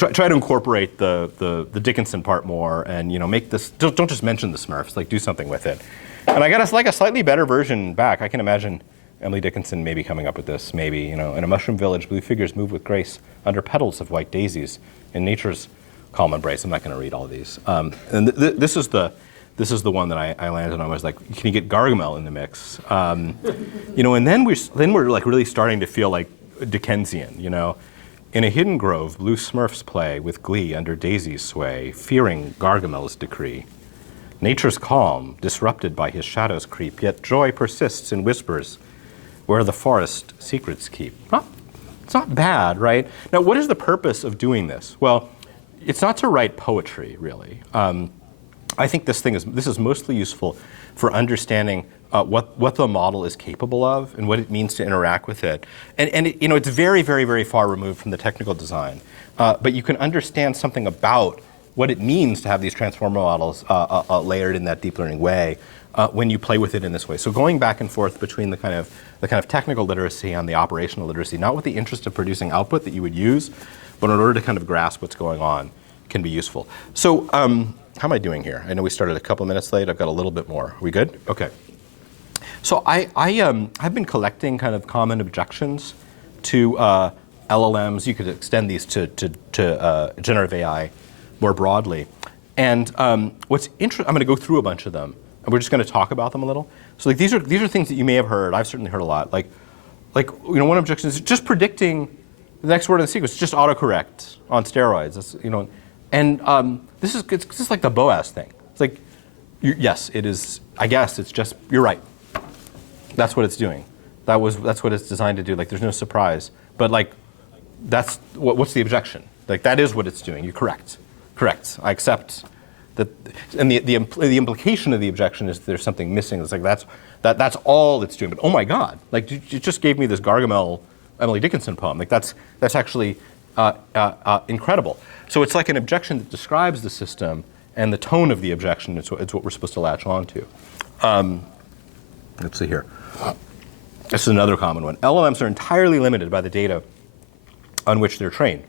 to incorporate the Dickinson part more, and make this. Don't just mention the Smurfs. Like, do something with it. And I got a slightly better version back. I can imagine Emily Dickinson maybe coming up with this. Maybe in a mushroom village, blue figures move with grace under petals of white daisies in nature's calm embrace. I'm not going to read all of these. And this is the one that I landed on. I was like, can you get Gargamel in the mix? And then we're like really starting to feel like Dickensian. In a hidden grove, blue Smurfs play with glee under daisies sway, fearing Gargamel's decree. Nature's calm, disrupted by his shadows creep, yet joy persists in whispers where the forest secrets keep. It's not bad, right? Now, what is the purpose of doing this? Well, it's not to write poetry, really. I think this is mostly useful for understanding what the model is capable of and what it means to interact with it. And it's very, very, very far removed from the technical design. But you can understand something about what it means to have these transformer models layered in that deep learning way when you play with it in this way. So going back and forth between the kind of technical literacy and the operational literacy, not with the interest of producing output that you would use, but in order to kind of grasp what's going on, can be useful. So how am I doing here? I know we started a couple minutes late. I've got a little bit more. Are we good? Okay. So I've been collecting kind of common objections to LLMs. You could extend these to generative AI more broadly. And what's interesting, I'm going to go through a bunch of them, and we're just going to talk about them a little. So like these are things that you may have heard. I've certainly heard a lot. Like one objection is just predicting the next word in the sequence, just autocorrect on steroids. That's, and it's just like the Boas thing. It's like, yes, it is. I guess it's just, you're right. That's what it's doing. That's what it's designed to do. Like, there's no surprise. But like, that's what's the objection? Like, that is what it's doing. You're correct. Correct. I accept that. And the implication of the objection is there's something missing. It's like that's all it's doing. But oh my God! Like, you just gave me this Gargamel Emily Dickinson poem. Like, that's actually incredible. So it's like an objection that describes the system, and the tone of the objection is what we're supposed to latch on to. Let's see here. This is another common one. LLMs are entirely limited by the data on which they're trained.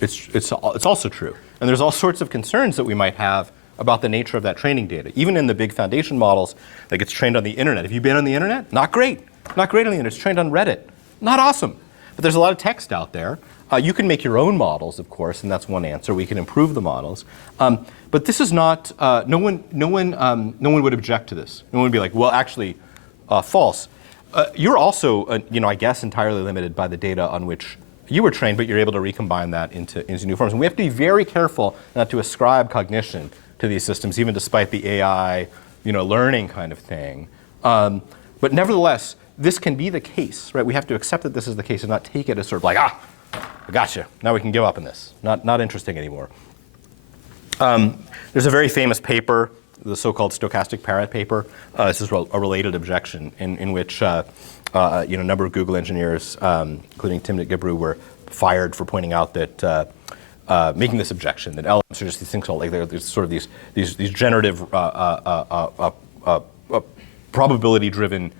It's also true. And there's all sorts of concerns that we might have about the nature of that training data. Even in the big foundation models that gets trained on the internet. Have you been on the internet? Not great. Not great on the internet. It's trained on Reddit. Not awesome. But there's a lot of text out there. You can make your own models, of course, and that's one answer. We can improve the models. But this is not, no one would object to this. No one would be like, well, actually, false. You're also, I guess, entirely limited by the data on which you were trained, but you're able to recombine that into new forms. And we have to be very careful not to ascribe cognition to these systems, even despite the AI, learning kind of thing. But nevertheless, this can be the case, right? We have to accept that this is the case and not take it as sort of like, I gotcha. Now we can give up on this. Not interesting anymore. There's a very famous paper, the so-called stochastic parrot paper. This is a related objection in which a number of Google engineers, including Tim Gibru, were fired for pointing out that making this objection that LLMs are just these things called like they're sort of these generative probability-driven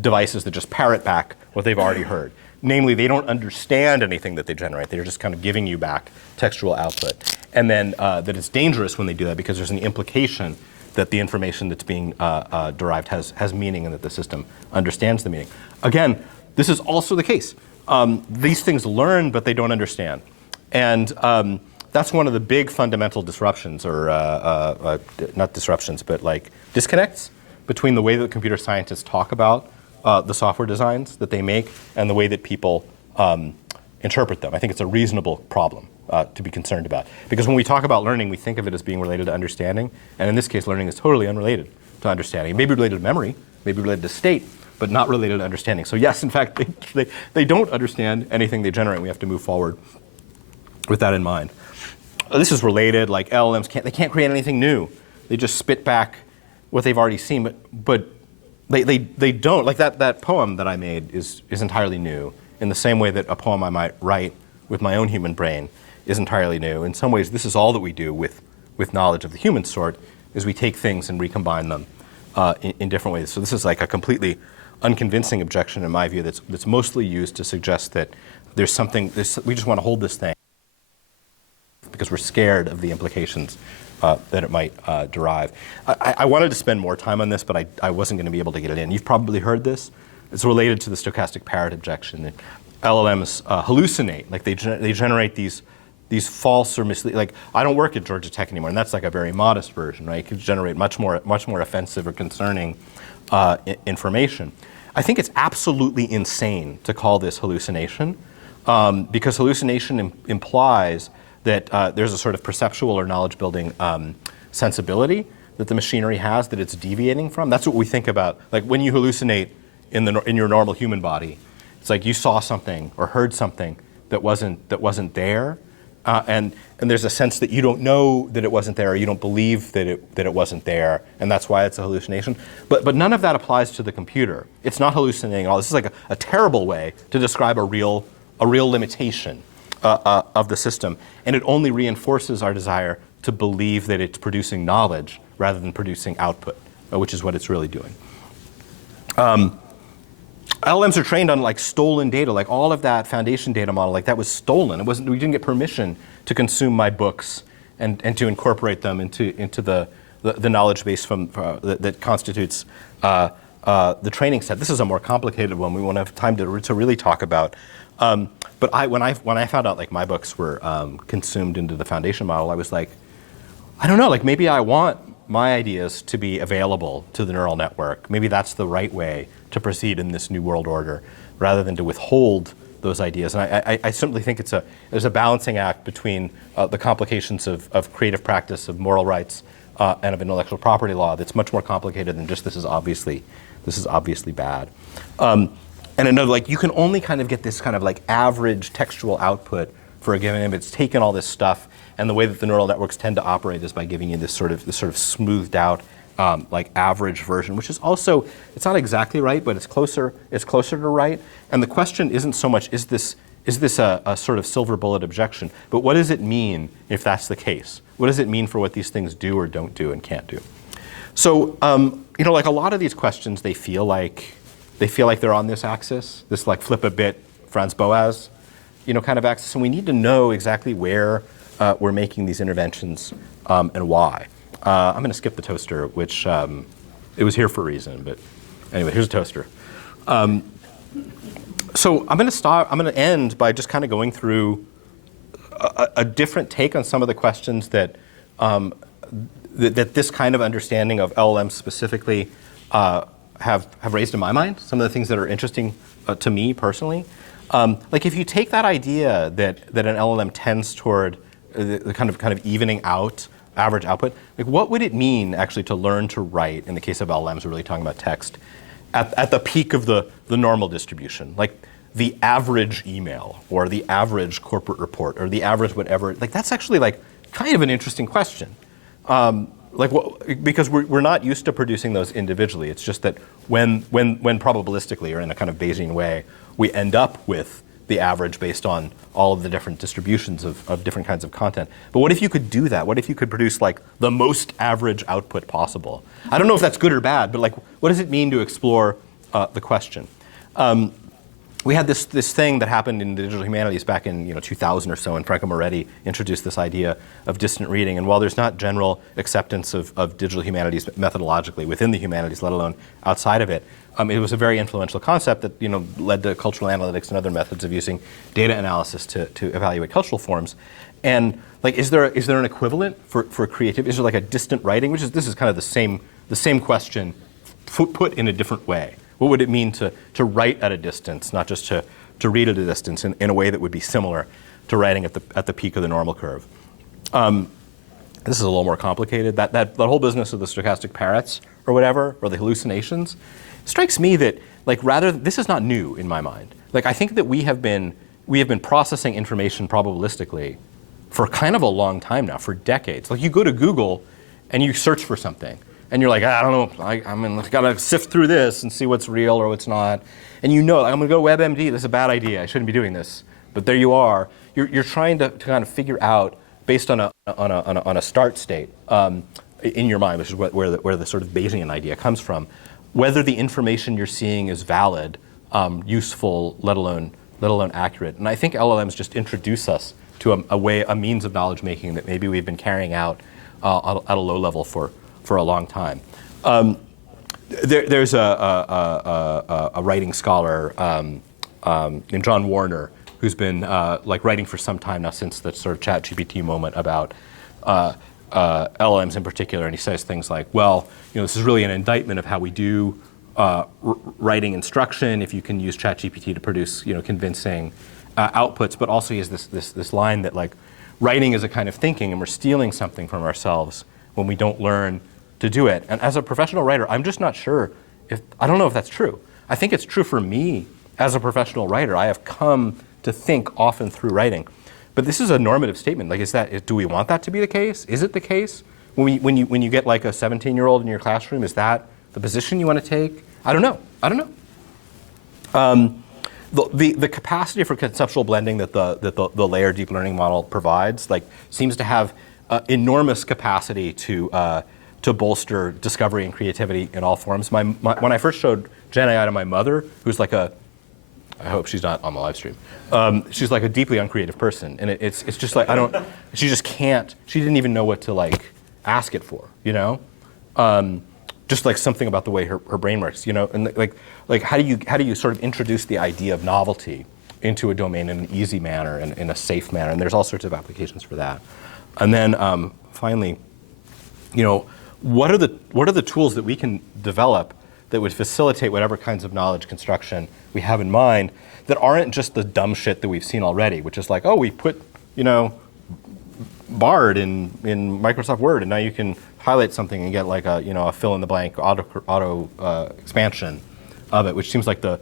devices that just parrot back what they've already heard. Namely, they don't understand anything that they generate. They're just kind of giving you back textual output. And then that it's dangerous when they do that because there's an implication that the information that's being derived has meaning and that the system understands the meaning. Again, this is also the case. These things learn, but they don't understand. And that's one of the big fundamental disruptions, or not disruptions, but like disconnects between the way that computer scientists talk about the software designs that they make and the way that people interpret them. I think it's a reasonable problem to be concerned about. Because when we talk about learning, we think of it as being related to understanding. And in this case, learning is totally unrelated to understanding. It may be related to memory, maybe related to state, but not related to understanding. So yes, in fact, they don't understand anything they generate. We have to move forward with that in mind. This is related, like LLMs can't create anything new. They just spit back what they've already seen, but they don't. Like that poem that I made is entirely new in the same way that a poem I might write with my own human brain is entirely new. In some ways, this is all that we do with knowledge of the human sort, is we take things and recombine them in different ways. So this is like a completely unconvincing objection in my view that's mostly used to suggest that there's something, we just want to hold this thing because we're scared of the implications that it might derive. I wanted to spend more time on this, but I wasn't going to be able to get it in. You've probably heard this. It's related to the stochastic parrot objection. That LLMs hallucinate, like they generate these false or misleading. Like I don't work at Georgia Tech anymore, and that's like a very modest version, right? It could generate much more offensive or concerning information. I think it's absolutely insane to call this hallucination, because hallucination implies that there's a sort of perceptual or knowledge-building sensibility that the machinery has that it's deviating from. That's what we think about. Like when you hallucinate in your normal human body, it's like you saw something or heard something that wasn't there, and there's a sense that you don't know that it wasn't there, or you don't believe that it wasn't there, and that's why it's a hallucination. But none of that applies to the computer. It's not hallucinating at all. This is like a terrible way to describe a real limitation of the system, and it only reinforces our desire to believe that it's producing knowledge rather than producing output, which is what it's really doing. LLMs are trained on like stolen data, like all of that foundation data model, like that was stolen. We didn't get permission to consume my books and to incorporate them into the knowledge base that constitutes the training set. This is a more complicated one. We won't have time to really talk about. But when I found out like my books were consumed into the foundation model, I was like, I don't know, like maybe I want my ideas to be available to the neural network. Maybe that's the right way to proceed in this new world order, rather than to withhold those ideas. And I simply think there's a balancing act between the complications of creative practice, of moral rights, and of intellectual property law that's much more complicated than just this is obviously bad. And another, like you can only kind of get this kind of like average textual output for a given image. It's taken all this stuff, and the way that the neural networks tend to operate is by giving you this sort of smoothed out like average version, which is also, it's not exactly right, but it's closer to right. And the question isn't so much is this a sort of silver bullet objection, but what does it mean if that's the case? What does it mean for what these things do or don't do and can't do? So like a lot of these questions, they feel like they're on this axis, this like flip a bit Franz Boas, kind of axis. And we need to know exactly where we're making these interventions and why. I'm going to skip the toaster, which it was here for a reason. But anyway, here's a toaster. So I'm going to end by just kind of going through a different take on some of the questions that this kind of understanding of LLMs specifically have raised in my mind. Some of the things that are interesting to me personally. Like if you take that idea that an LLM tends toward the kind of evening out average output, like what would it mean actually to learn to write, in the case of LLMs, we're really talking about text, at the peak of the normal distribution? Like the average email or the average corporate report or the average whatever, like that's actually like kind of an interesting question. Because we're not used to producing those individually. It's just that when probabilistically or in a kind of Bayesian way, we end up with the average based on all of the different distributions of different kinds of content. But what if you could do that? What if you could produce like the most average output possible? I don't know if that's good or bad, but like, what does it mean to explore the question? We had this thing that happened in the digital humanities back in 2000 or so, and Franco Moretti introduced this idea of distant reading. And while there's not general acceptance of digital humanities methodologically within the humanities, let alone outside of it, it was a very influential concept that led to cultural analytics and other methods of using data analysis to evaluate cultural forms. And like, is there an equivalent for creativity? Is there like a distant writing? This is kind of the same question put in a different way. What would it mean to write at a distance, not just to read at a distance in a way that would be similar to writing at the peak of the normal curve? This is a little more complicated. That whole business of the stochastic parrots or whatever, or the hallucinations, strikes me that this is not new in my mind. Like, I think that we have been processing information probabilistically for kind of a long time now, for decades. Like, you go to Google and you search for something. And you're like, I don't know, I've got to sift through this and see what's real or what's not. And I'm going to go to WebMD, this is a bad idea, I shouldn't be doing this. But there you are. You're trying to kind of figure out, based on a start state in your mind, which is where the sort of Bayesian idea comes from, whether the information you're seeing is valid, useful, let alone accurate. And I think LLMs just introduce us to a means of knowledge making that maybe we've been carrying out at a low level for a long time. There's a writing scholar named John Warner who's been writing for some time now, since the sort of ChatGPT moment, about LLMs in particular, and he says things like, well, this is really an indictment of how we do writing instruction if you can use ChatGPT to produce convincing outputs. But also he has this line that like writing is a kind of thinking, and we're stealing something from ourselves when we don't learn to do it. And as a professional writer, I'm just not sure I don't know if that's true. I think it's true for me as a professional writer. I have come to think often through writing. But this is a normative statement. Like, do we want that to be the case? Is it the case? When you get like a 17-year-old in your classroom, is that the position you want to take? I don't know. The capacity for conceptual blending that the layered deep learning model provides seems to have enormous capacity to bolster discovery and creativity in all forms. When I first showed Gen AI to my mother, who's I hope she's not on the live stream. She's like a deeply uncreative person, and it's just like she just can't. She didn't even know what to ask it for, just like something about the way her brain works, and how do you sort of introduce the idea of novelty into a domain in an easy manner and in a safe manner, and there's all sorts of applications for that. And then finally, what are the tools that we can develop that would facilitate whatever kinds of knowledge construction we have in mind that aren't just the dumb shit that we've seen already, which is like, oh, we put, Bard in Microsoft Word, and now you can highlight something and get like a fill in the blank auto expansion of it, which seems like the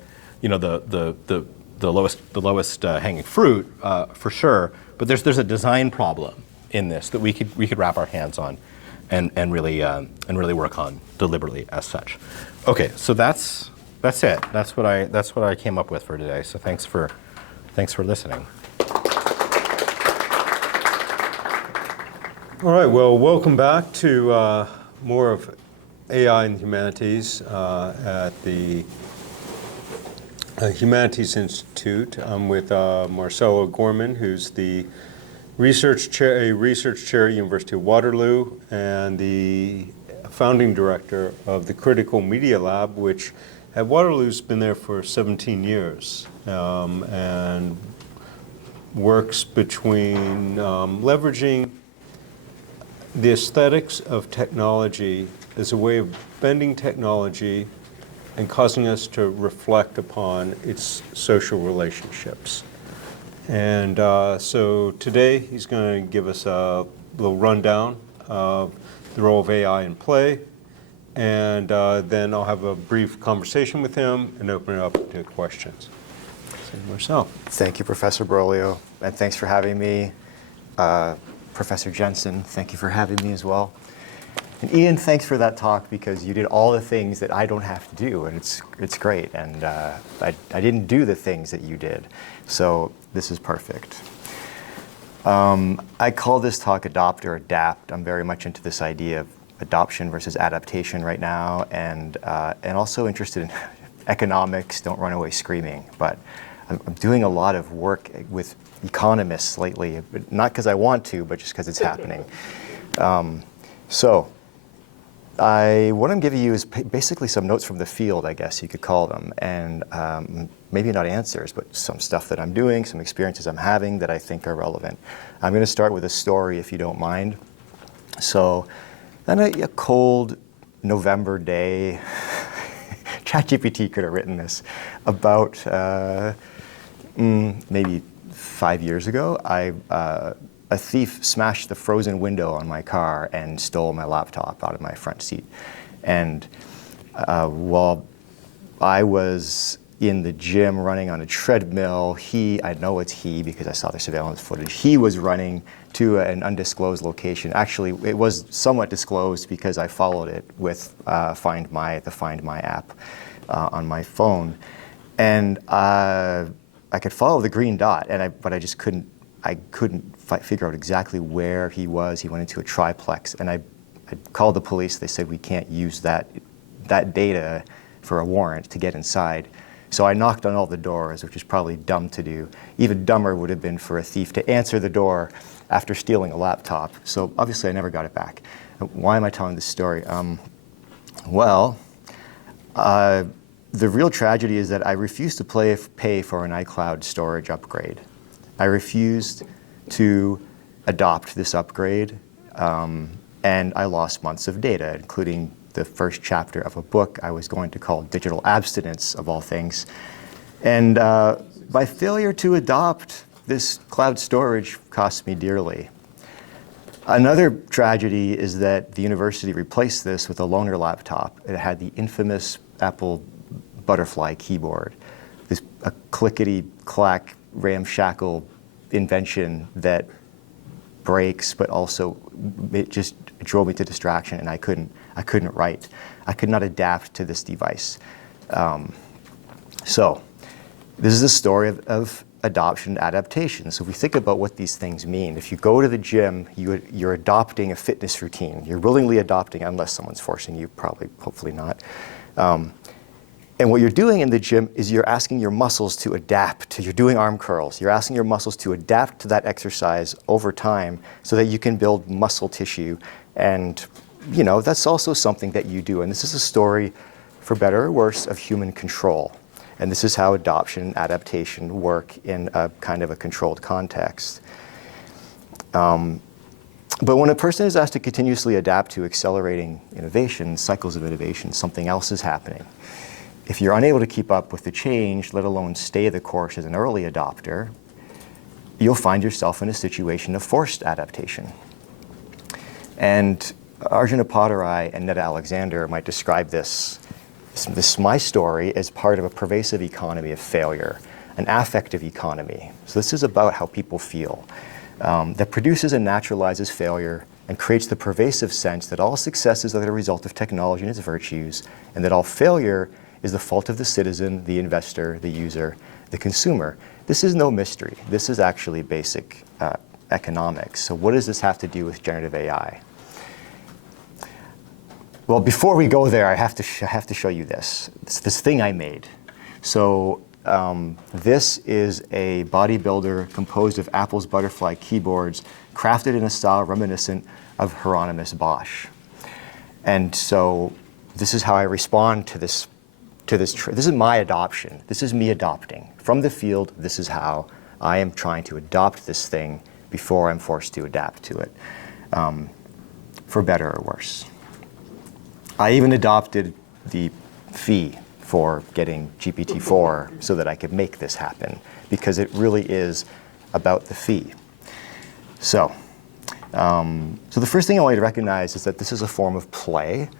lowest hanging fruit for sure. But there's a design problem in this that we could wrap our hands on and really work on deliberately as such. Okay, so that's it. That's what I came up with for today. So thanks for listening. All right, well, welcome back to more of AI and Humanities at the Humanities Institute. I'm with Marcel O'Gorman, who's the research chair at University of Waterloo and the founding director of the Critical Media Lab, which at Waterloo's been there for 17 years and works between leveraging the aesthetics of technology as a way of bending technology and causing us to reflect upon its social relationships. And so today he's going to give us a little rundown of the role of AI in play, and then I'll have a brief conversation with him and open it up to questions. So Marcel. Thank you, Professor Broglio, and thanks for having me. Professor Jensen, thank you for having me as well. And Ian, thanks for that talk because you did all the things that I don't have to do, and it's great. And I didn't do the things that you did, so this is perfect. I call this talk Adopt or Adapt. I'm very much into this idea of adoption versus adaptation right now, and also interested in economics. Don't run away screaming, but I'm doing a lot of work with economists lately, but not because I want to, but just because it's happening. So what I'm giving you is basically some notes from the field, I guess you could call them, and maybe not answers, but some stuff that I'm doing, some experiences I'm having that I think are relevant. I'm going to start with a story, if you don't mind. So, on a cold November day, ChatGPT could have written this, about maybe 5 years ago, a thief smashed the frozen window on my car and stole my laptop out of my front seat. And while I was in the gym running on a treadmill, I know it's he because I saw the surveillance footage, he was running to an undisclosed location. Actually, it was somewhat disclosed because I followed it with the Find My app on my phone. And I could follow the green dot, but I just couldn't figure out exactly where he was. He went into a triplex, and I called the police. They said we can't use that data for a warrant to get inside. So I knocked on all the doors, which is probably dumb to do. Even dumber would have been for a thief to answer the door after stealing a laptop. So obviously I never got it back. Why am I telling this story? The real tragedy is that I refused to pay for an iCloud storage upgrade. I refused to adopt this upgrade, and I lost months of data, including the first chapter of a book I was going to call Digital Abstinence, of all things. And my failure to adopt this cloud storage cost me dearly. Another tragedy is that the university replaced this with a loaner laptop. It had the infamous Apple Butterfly keyboard, a clickety-clack, ramshackle invention that breaks, but also it just drove me to distraction, and I couldn't write. I could not adapt to this device. So this is a story of adoption and adaptation. So if we think about what these things mean, if you go to the gym, you're adopting a fitness routine. You're willingly adopting, unless someone's forcing you, hopefully not. And what you're doing in the gym is you're asking your muscles to adapt. You're doing arm curls. You're asking your muscles to adapt to that exercise over time so that you can build muscle tissue. And that's also something that you do. And this is a story, for better or worse, of human control. And this is how adoption and adaptation work in a kind of a controlled context. But when a person is asked to continuously adapt to accelerating innovation, cycles of innovation, something else is happening. If you're unable to keep up with the change, let alone stay the course as an early adopter, you'll find yourself in a situation of forced adaptation. And Arjuna Appadurai and Netta Alexander might describe this my story as part of a pervasive economy of failure, an affective economy. So this is about how people feel, that produces and naturalizes failure and creates the pervasive sense that all successes are the result of technology and its virtues, and that all failure is the fault of the citizen, the investor, the user, the consumer. This is no mystery. This is actually basic economics. So what does this have to do with generative AI? Well, before we go there, I have to show you this thing I made. So this is a bodybuilder composed of Apple's Butterfly keyboards, crafted in a style reminiscent of Hieronymus Bosch. And so this is how I respond to this. This is my adoption. This is me adopting. From the field, this is how I am trying to adopt this thing before I'm forced to adapt to it, for better or worse. I even adopted the fee for getting GPT-4 so that I could make this happen, because it really is about the fee. So the first thing I want you to recognize is that this is a form of play,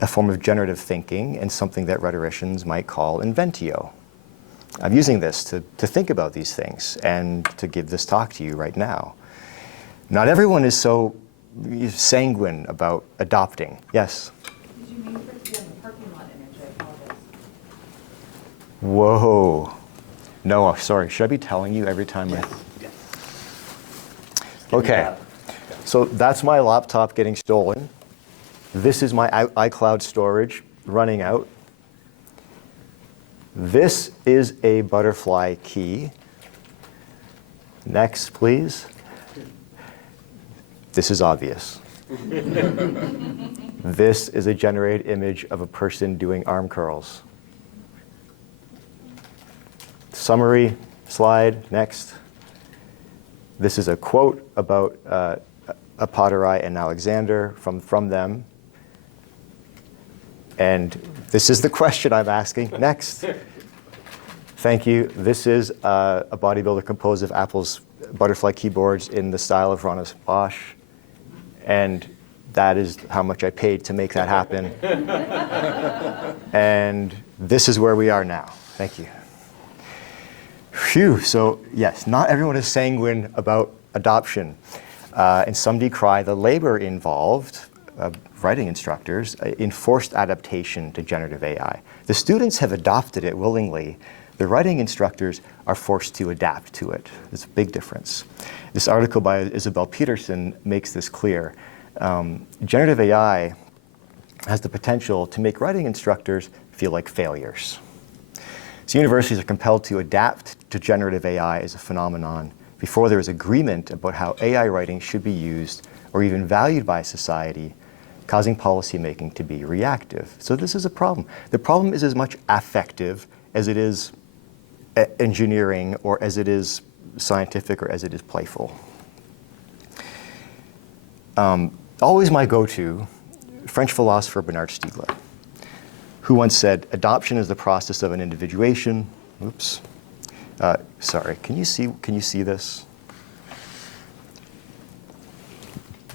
a form of generative thinking, and something that rhetoricians might call inventio. I'm using this to think about these things and to give this talk to you right now. Not everyone is so sanguine about adopting. Yes? Did you mean for it to be on the parking lot image? I apologize. Whoa. No, sorry. Should I be telling you every time? Okay. So that's my laptop getting stolen. This is my iCloud storage running out. This is a butterfly key. Next, please. This is obvious. This is a generated image of a person doing arm curls. Summary slide, next. This is a quote about Apatarai and Alexander from them. And this is the question I'm asking. Next. Thank you. This is a bodybuilder composed of Apple's butterfly keyboards in the style of Ronus Bosch. And that is how much I paid to make that happen. And this is where we are now. Thank you. Phew. So yes, not everyone is sanguine about adoption. And some decry the labor involved, writing instructors, in forced adaptation to generative AI. The students have adopted it willingly. The writing instructors are forced to adapt to it. There's a big difference. This article by Isabel Peterson makes this clear. Generative AI has the potential to make writing instructors feel like failures. So universities are compelled to adapt to generative AI as a phenomenon before there is agreement about how AI writing should be used or even valued by society, causing policymaking to be reactive. So this is a problem. The problem is as much affective as it is engineering or as it is scientific or as it is playful. Always my go-to, French philosopher Bernard Stiegler, who once said, adoption is the process of an individuation. Oops. Sorry, can you see this?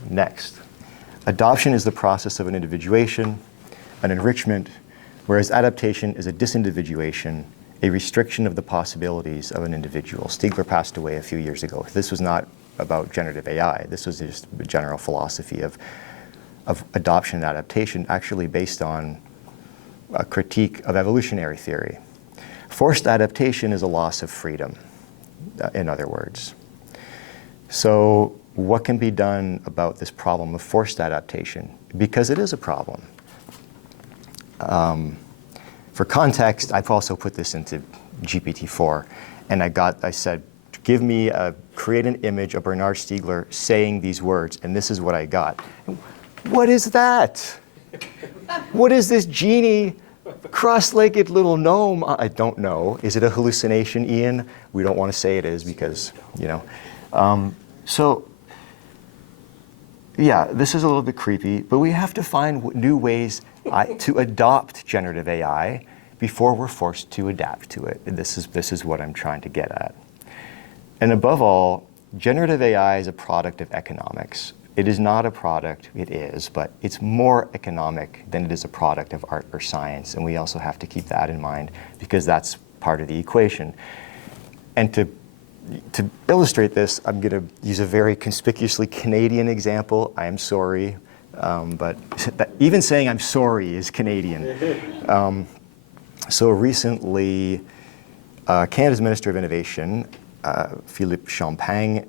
Next. Adoption is the process of an individuation, an enrichment, whereas adaptation is a disindividuation, a restriction of the possibilities of an individual. Stiegler passed away a few years ago. This was not about generative AI. This was just a general philosophy of adoption and adaptation, actually based on a critique of evolutionary theory. Forced adaptation is a loss of freedom, in other words. So what can be done about this problem of forced adaptation? Because it is a problem. For context, I've also put this into GPT-4, and I said, create an image of Bernard Stiegler saying these words, and this is what I got. What is that? What is this genie, cross-legged little gnome? I don't know. Is it a hallucination, Ian? We don't want to say it is because, So, yeah, this is a little bit creepy, but we have to find new ways to adopt generative AI before we're forced to adapt to it. And this is what I'm trying to get at. And above all, generative AI is a product of economics. It is not a product, it is, but it's more economic than it is a product of art or science. And we also have to keep that in mind because that's part of the equation. And to illustrate this, I'm going to use a very conspicuously Canadian example. I am sorry, but even saying I'm sorry is Canadian. So recently, Canada's Minister of Innovation, Philippe Champagne,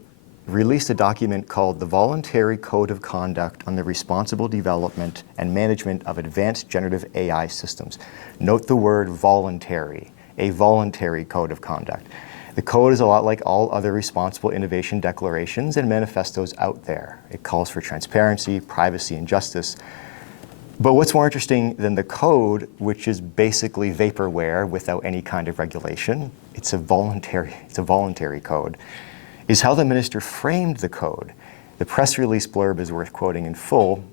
released a document called the Voluntary Code of Conduct on the Responsible Development and Management of Advanced Generative AI Systems. Note the word voluntary, a voluntary code of conduct. The code is a lot like all other responsible innovation declarations and manifestos out there. It calls for transparency, privacy, and justice. But what's more interesting than the code, which is basically vaporware without any kind of regulation, it's a voluntary code, is how the minister framed the code. The press release blurb is worth quoting in full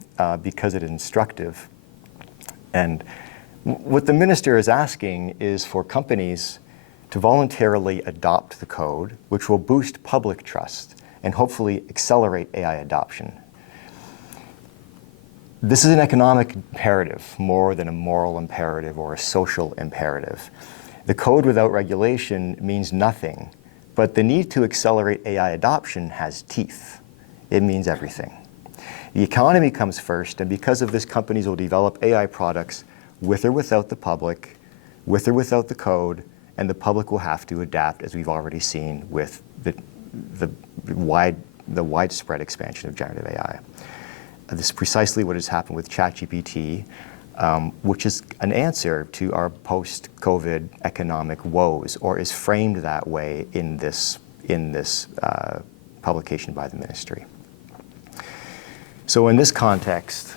because it is instructive. And what the minister is asking is for companies to voluntarily adopt the code, which will boost public trust and hopefully accelerate AI adoption. This is an economic imperative more than a moral imperative or a social imperative. The code without regulation means nothing, but the need to accelerate AI adoption has teeth. It means everything. The economy comes first, and because of this, companies will develop AI products with or without the public, with or without the code, and the public will have to adapt, as we've already seen with the widespread expansion of generative AI. This is precisely what has happened with ChatGPT, which is an answer to our post-COVID economic woes, or is framed that way in this publication by the ministry. So in this context,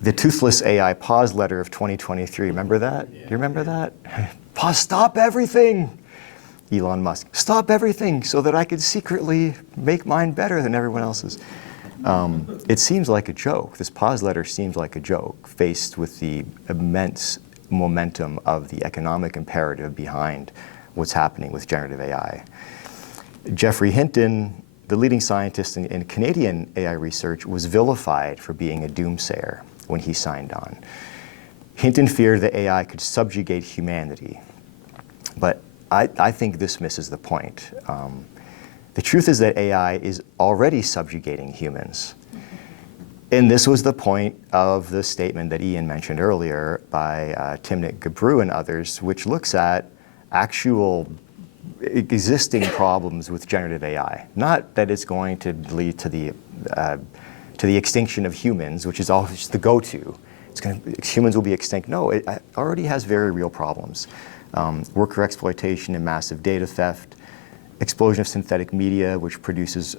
the Toothless AI pause letter of 2023, remember that? Do you remember that? Pause, stop everything! Elon Musk, stop everything so that I could secretly make mine better than everyone else's. It seems like a joke. This pause letter seems like a joke, faced with the immense momentum of the economic imperative behind what's happening with generative AI. Geoffrey Hinton, the leading scientist in Canadian AI research, was vilified for being a doomsayer when he signed on. Hinton feared that AI could subjugate humanity, but I think this misses the point. The truth is that AI is already subjugating humans. And this was the point of the statement that Ian mentioned earlier by Timnit Gebru and others, which looks at actual existing problems with generative AI. Not that it's going to lead to the extinction of humans, which is always the go-to. Humans will be extinct. No, it already has very real problems. Worker exploitation and massive data theft, explosion of synthetic media, which reproduces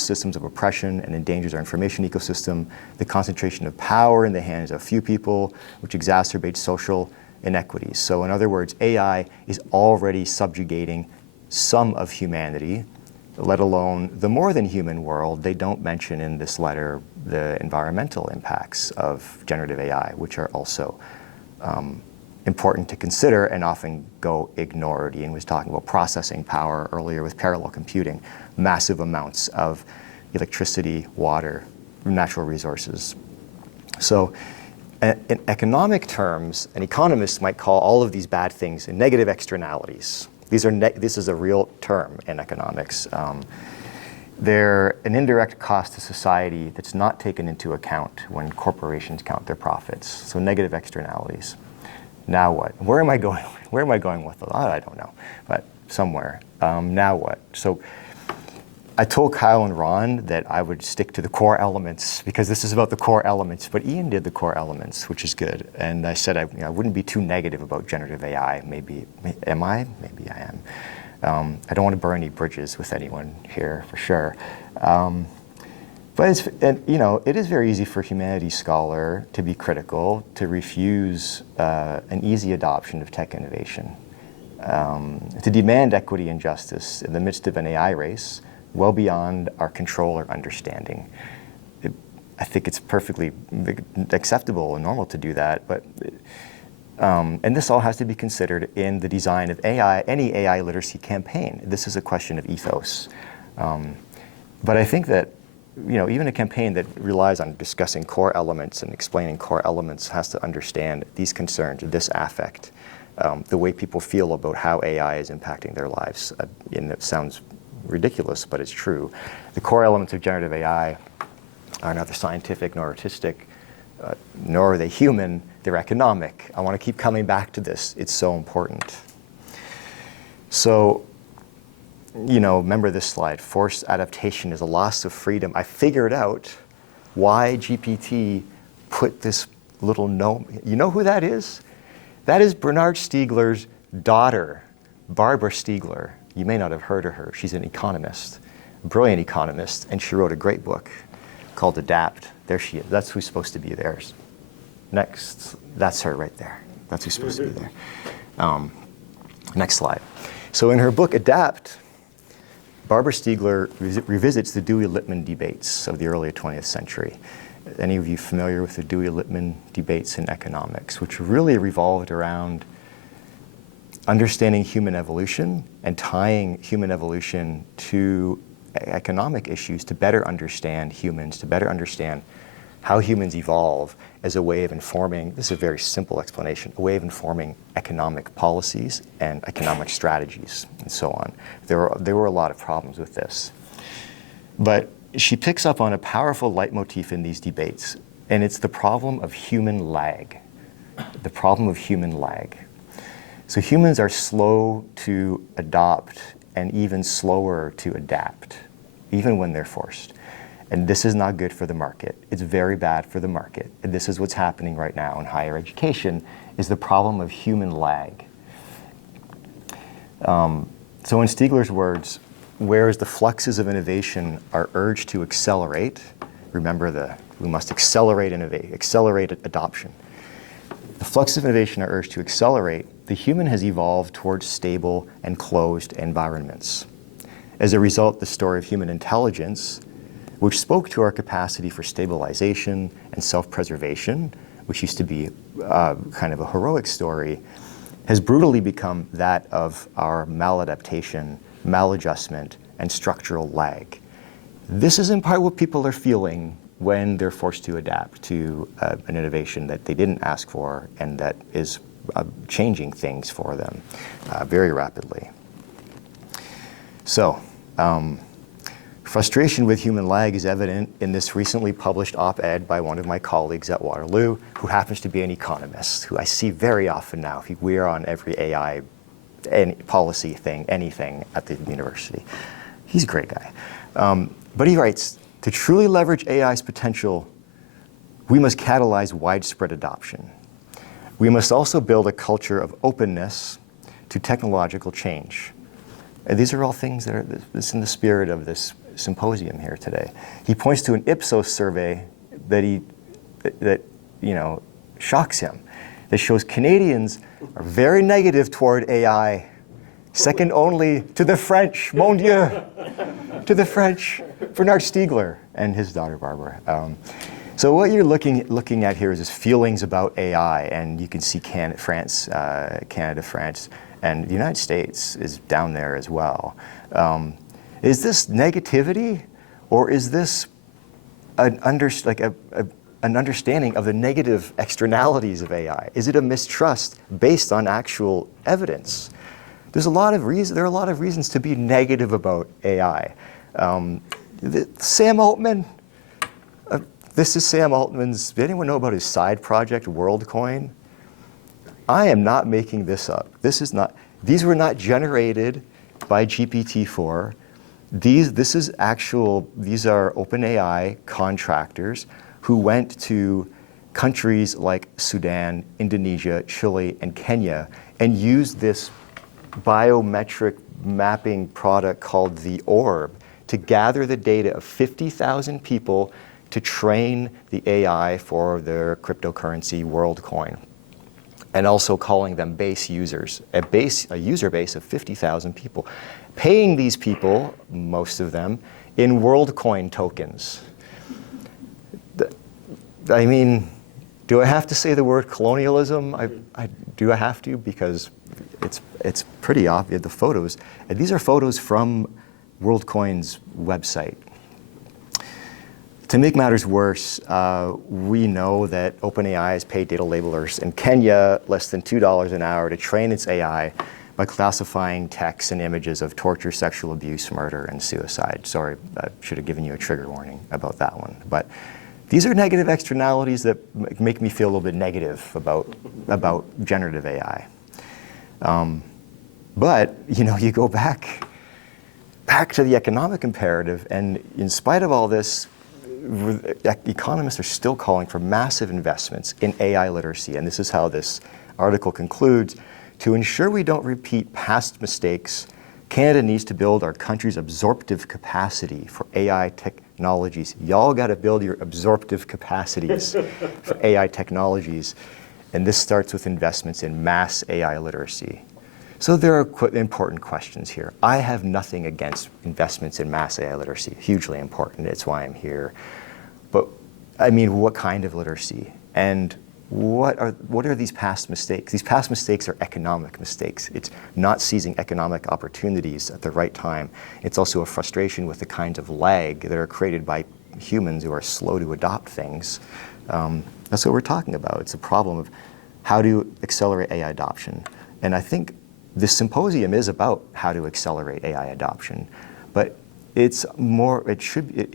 systems of oppression and endangers our information ecosystem, the concentration of power in the hands of few people, which exacerbates social inequities. So in other words, AI is already subjugating some of humanity, let alone the more than human world. They don't mention in this letter the environmental impacts of generative AI, which are also important to consider and often go ignored. Ian was talking about processing power earlier with parallel computing, massive amounts of electricity, water, natural resources. So in economic terms, an economist might call all of these bad things negative externalities. This is a real term in economics. They're an indirect cost to society that's not taken into account when corporations count their profits. So negative externalities. Now what? Where am I going? Where am I going with it? I don't know, but somewhere. Now what? So I told Kyle and Ron that I would stick to the core elements because this is about the core elements, but Ian did the core elements, which is good. And I said I wouldn't be too negative about generative AI. Maybe, am I? Maybe I am. I don't want to burn any bridges with anyone here for sure. But it is very easy for a humanities scholar to be critical, to refuse an easy adoption of tech innovation, to demand equity and justice in the midst of an AI race well beyond our control or understanding. I think it's perfectly acceptable and normal to do that, but and this all has to be considered in the design of any AI literacy campaign. This is a question of ethos. But I think that even a campaign that relies on discussing core elements and explaining core elements has to understand these concerns, this affect, the way people feel about how AI is impacting their lives. And it sounds ridiculous, but it's true. The core elements of generative AI are neither scientific nor artistic, nor are they human, they're economic. I want to keep coming back to this. It's so important. So, remember this slide, forced adaptation is a loss of freedom. I figured out why GPT put this little note. You know who that is? That is Bernard Stiegler's daughter, Barbara Stiegler. You may not have heard of her. She's an economist, a brilliant economist, and she wrote a great book called Adapt. There she is. That's who's supposed to be there. Next, that's her right there. That's who's supposed to be there. Next slide. So in her book Adapt, Barbara Stiegler revisits the Dewey-Lippmann debates of the early 20th century. Any of you familiar with the Dewey-Lippmann debates in economics, which really revolved around understanding human evolution and tying human evolution to economic issues to better understand humans, to better understand how humans evolve as a way of informing, this is a very simple explanation, a way of informing economic policies and economic strategies and so on. There were a lot of problems with this. But she picks up on a powerful leitmotif in these debates, and it's the problem of human lag. The problem of human lag. So humans are slow to adopt and even slower to adapt, even when they're forced. And this is not good for the market. It's very bad for the market. And this is what's happening right now in higher education, is the problem of human lag. So in Stiegler's words, whereas the fluxes of innovation are urged to accelerate, remember we must accelerate adoption. The fluxes of innovation are urged to accelerate. The human has evolved towards stable and closed environments. As a result, the story of human intelligence, which spoke to our capacity for stabilization and self-preservation, which used to be kind of a heroic story, has brutally become that of our maladaptation, maladjustment, and structural lag. This is in part what people are feeling when they're forced to adapt to an innovation that they didn't ask for and that is changing things for them very rapidly. So, frustration with human lag is evident in this recently published op-ed by one of my colleagues at Waterloo, who happens to be an economist, who I see very often now. We are on every AI policy thing, anything at the university. He's a great guy. But he writes, to truly leverage AI's potential, we must catalyze widespread adoption. We must also build a culture of openness to technological change. And these are all things that are in the spirit of this symposium here today. He points to an Ipsos survey that shocks him, that shows Canadians are very negative toward AI, second only to the French, mon Dieu, to the French, Bernard Stiegler and his daughter Barbara. So what you're looking at here is his feelings about AI, and you can see Canada, France, and the United States is down there as well. Is this negativity, or is this an understanding of the negative externalities of AI? Is it a mistrust based on actual evidence? There are a lot of reasons to be negative about AI. Sam Altman. This is Sam Altman's. Did anyone know about his side project, WorldCoin? I am not making this up. These were not generated by GPT-4. These are OpenAI contractors who went to countries like Sudan, Indonesia, Chile, and Kenya and used this biometric mapping product called the Orb to gather the data of 50,000 people to train the AI for their cryptocurrency WorldCoin, and also calling them base users, a user base of 50,000 people, paying these people, most of them, in WorldCoin tokens. I mean, do I have to say the word colonialism? Do I have to? Because it's pretty obvious, the photos. And these are photos from WorldCoin's website. To make matters worse, we know that OpenAI has paid data labelers in Kenya less than $2 an hour to train its AI by classifying texts and images of torture, sexual abuse, murder, and suicide. Sorry, I should have given you a trigger warning about that one. But these are negative externalities that make me feel a little bit negative about generative AI. But you go back to the economic imperative, and in spite of all this, economists are still calling for massive investments in AI literacy, and this is how this article concludes. To ensure we don't repeat past mistakes, Canada needs to build our country's absorptive capacity for AI technologies. Y'all got to build your absorptive capacities for AI technologies, and this starts with investments in mass AI literacy. So there are important questions here. I have nothing against investments in mass AI literacy. Hugely important. It's why I'm here. But I mean, what kind of literacy? And what are these past mistakes? These past mistakes are economic mistakes. It's not seizing economic opportunities at the right time. It's also a frustration with the kinds of lag that are created by humans who are slow to adopt things. That's what we're talking about. It's a problem of how to accelerate AI adoption. And I think this symposium is about how to accelerate AI adoption, but it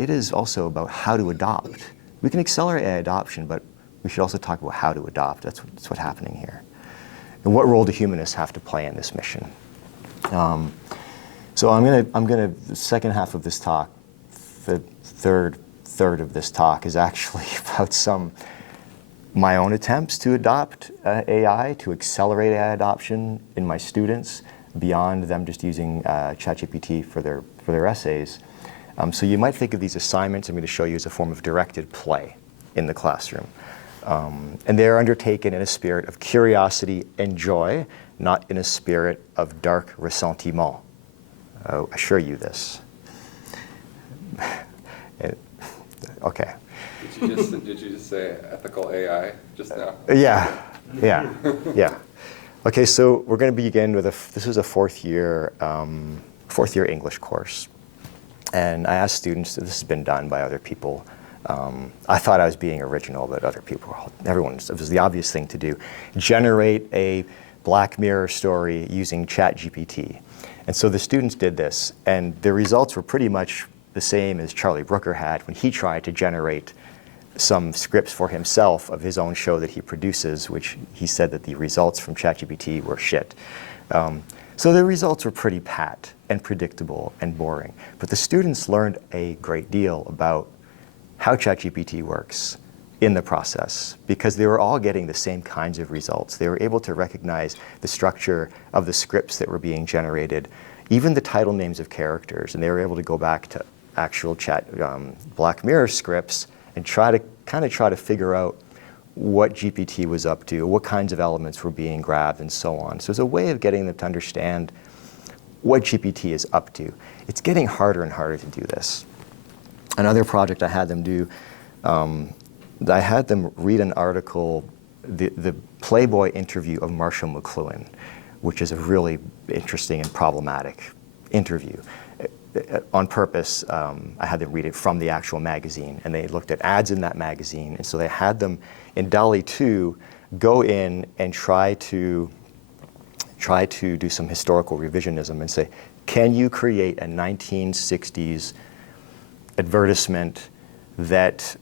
is also about how to adopt. We can accelerate AI adoption, but we should also talk about how to adopt. That's what's happening here. And what role do humanists have to play in this mission? So the second half of this talk, the third of this talk is actually about my own attempts to adopt AI, to accelerate AI adoption in my students, beyond them just using ChatGPT for their essays. So you might think of these assignments I'm going to show you as a form of directed play in the classroom. And they're undertaken in a spirit of curiosity and joy, not in a spirit of dark ressentiment. I assure you this. Okay. Did you just say ethical AI just now? Yeah. Okay, so we're going to begin with this is a fourth year English course. And I asked students, this has been done by other people. I thought I was being original, but other people, it was the obvious thing to do. Generate a Black Mirror story using ChatGPT. And so the students did this, and the results were pretty much the same as Charlie Brooker had when he tried to generate some scripts for himself of his own show that he produces, which he said that the results from ChatGPT were shit. So the results were pretty pat and predictable and boring. But the students learned a great deal about how ChatGPT works in the process, because they were all getting the same kinds of results. They were able to recognize the structure of the scripts that were being generated, even the title names of characters, and they were able to go back to actual Black Mirror scripts and try to figure out what GPT was up to, what kinds of elements were being grabbed, and so on. So it's a way of getting them to understand what GPT is up to. It's getting harder and harder to do this. Another project I had them do, I had them read an article, the Playboy interview of Marshall McLuhan, which is a really interesting and problematic interview. On purpose, I had them read it from the actual magazine, and they looked at ads in that magazine, and so they had them in DALL-E 2 go in and try to do some historical revisionism and say, can you create a 1960s advertisement that,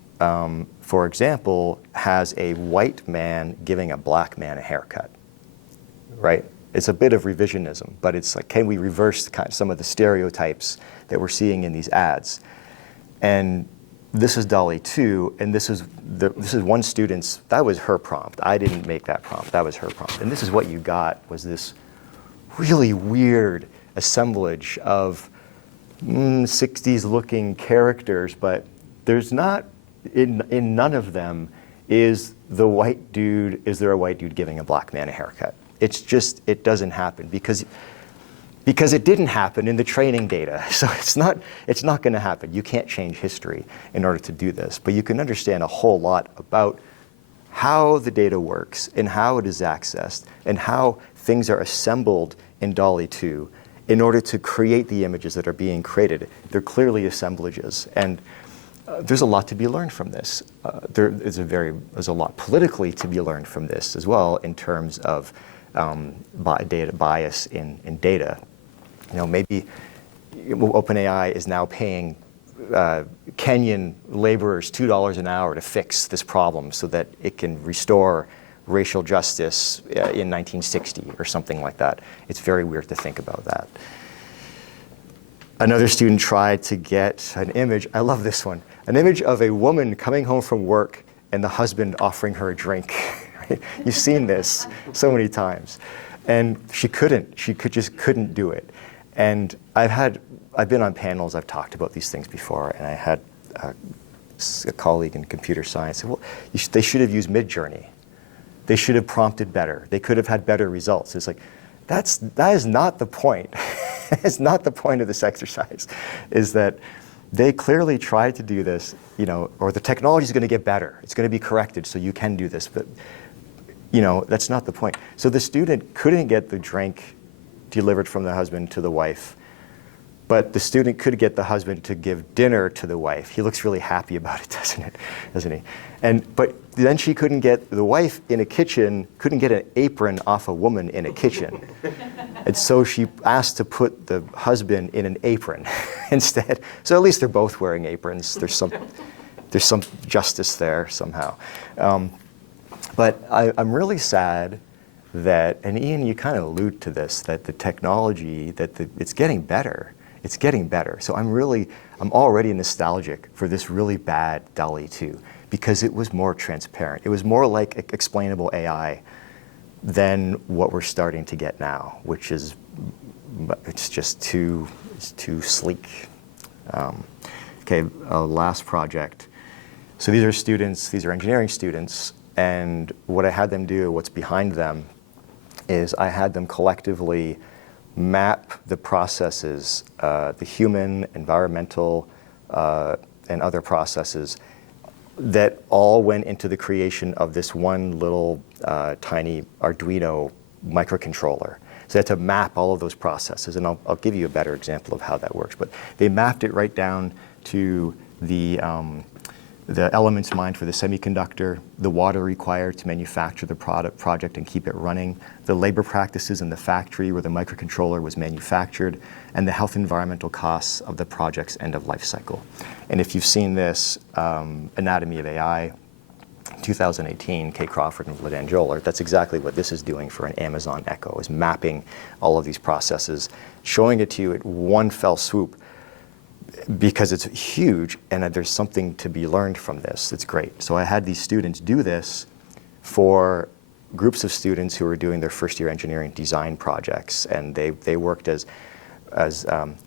for example, has a white man giving a black man a haircut, right? It's a bit of revisionism, but it's like, can we reverse some of the stereotypes that we're seeing in these ads? And this is DALL-E 2, and this is one student's, that was her prompt. I didn't make that prompt, that was her prompt. And this is what you got, was this really weird assemblage of 60s looking characters, but there's not, in none of them is there a white dude giving a black man a haircut. It's just, it doesn't happen because it didn't happen in the training data. So it's not going to happen. You can't change history in order to do this, but you can understand a whole lot about how the data works and how it is accessed and how things are assembled in DALL-E 2 in order to create the images that are being created. They're clearly assemblages, and there's a lot to be learned from this. There's a lot politically to be learned from this as well, in terms of data bias in data. You know, maybe OpenAI is now paying Kenyan laborers $2 an hour to fix this problem so that it can restore racial justice in 1960 or something like that. It's very weird to think about that. Another student tried to get an image, I love this one, an image of a woman coming home from work and the husband offering her a drink. You've seen this so many times. And she just couldn't do it. And I've been on panels, I've talked about these things before, and I had a colleague in computer science say, well, they should have used Midjourney. They should have prompted better. They could have had better results. It's like, that is not the point. It's not the point of this exercise, is that they clearly tried to do this, you know, or the technology is going to get better. It's going to be corrected so you can do this, but you know, that's not the point. So the student couldn't get the drink delivered from the husband to the wife But the student could get the husband to give dinner to the wife. He looks really happy about it, doesn't he? But then she couldn't get the wife in a kitchen, couldn't get an apron off a woman in a kitchen. And so she asked to put the husband in an apron instead. So at least they're both wearing aprons. There's some justice there somehow. But I'm really sad that, and Ian, you kind of allude to this, that the technology, it's getting better. It's getting better. So I'm already nostalgic for this really bad DALL-E 2 because it was more transparent. It was more like explainable AI than what we're starting to get now, which is, it's just too sleek. Okay, last project. So these are students, these are engineering students, and what I had them do, what's behind them, is I had them collectively map the processes, the human, environmental, and other processes that all went into the creation of this one little tiny Arduino microcontroller. So they had to map all of those processes, and I'll give you a better example of how that works. But they mapped it right down to the elements mined for the semiconductor, the water required to manufacture the project and keep it running, the labor practices in the factory where the microcontroller was manufactured, and the health environmental costs of the project's end of life cycle. And if you've seen this, Anatomy of AI, 2018, Kay Crawford and Ledan Joler, that's exactly what this is doing for an Amazon Echo, is mapping all of these processes, showing it to you at one fell swoop, because it's huge and there's something to be learned from this. It's great. So I had these students do this for groups of students who were doing their first year engineering design projects, and they worked as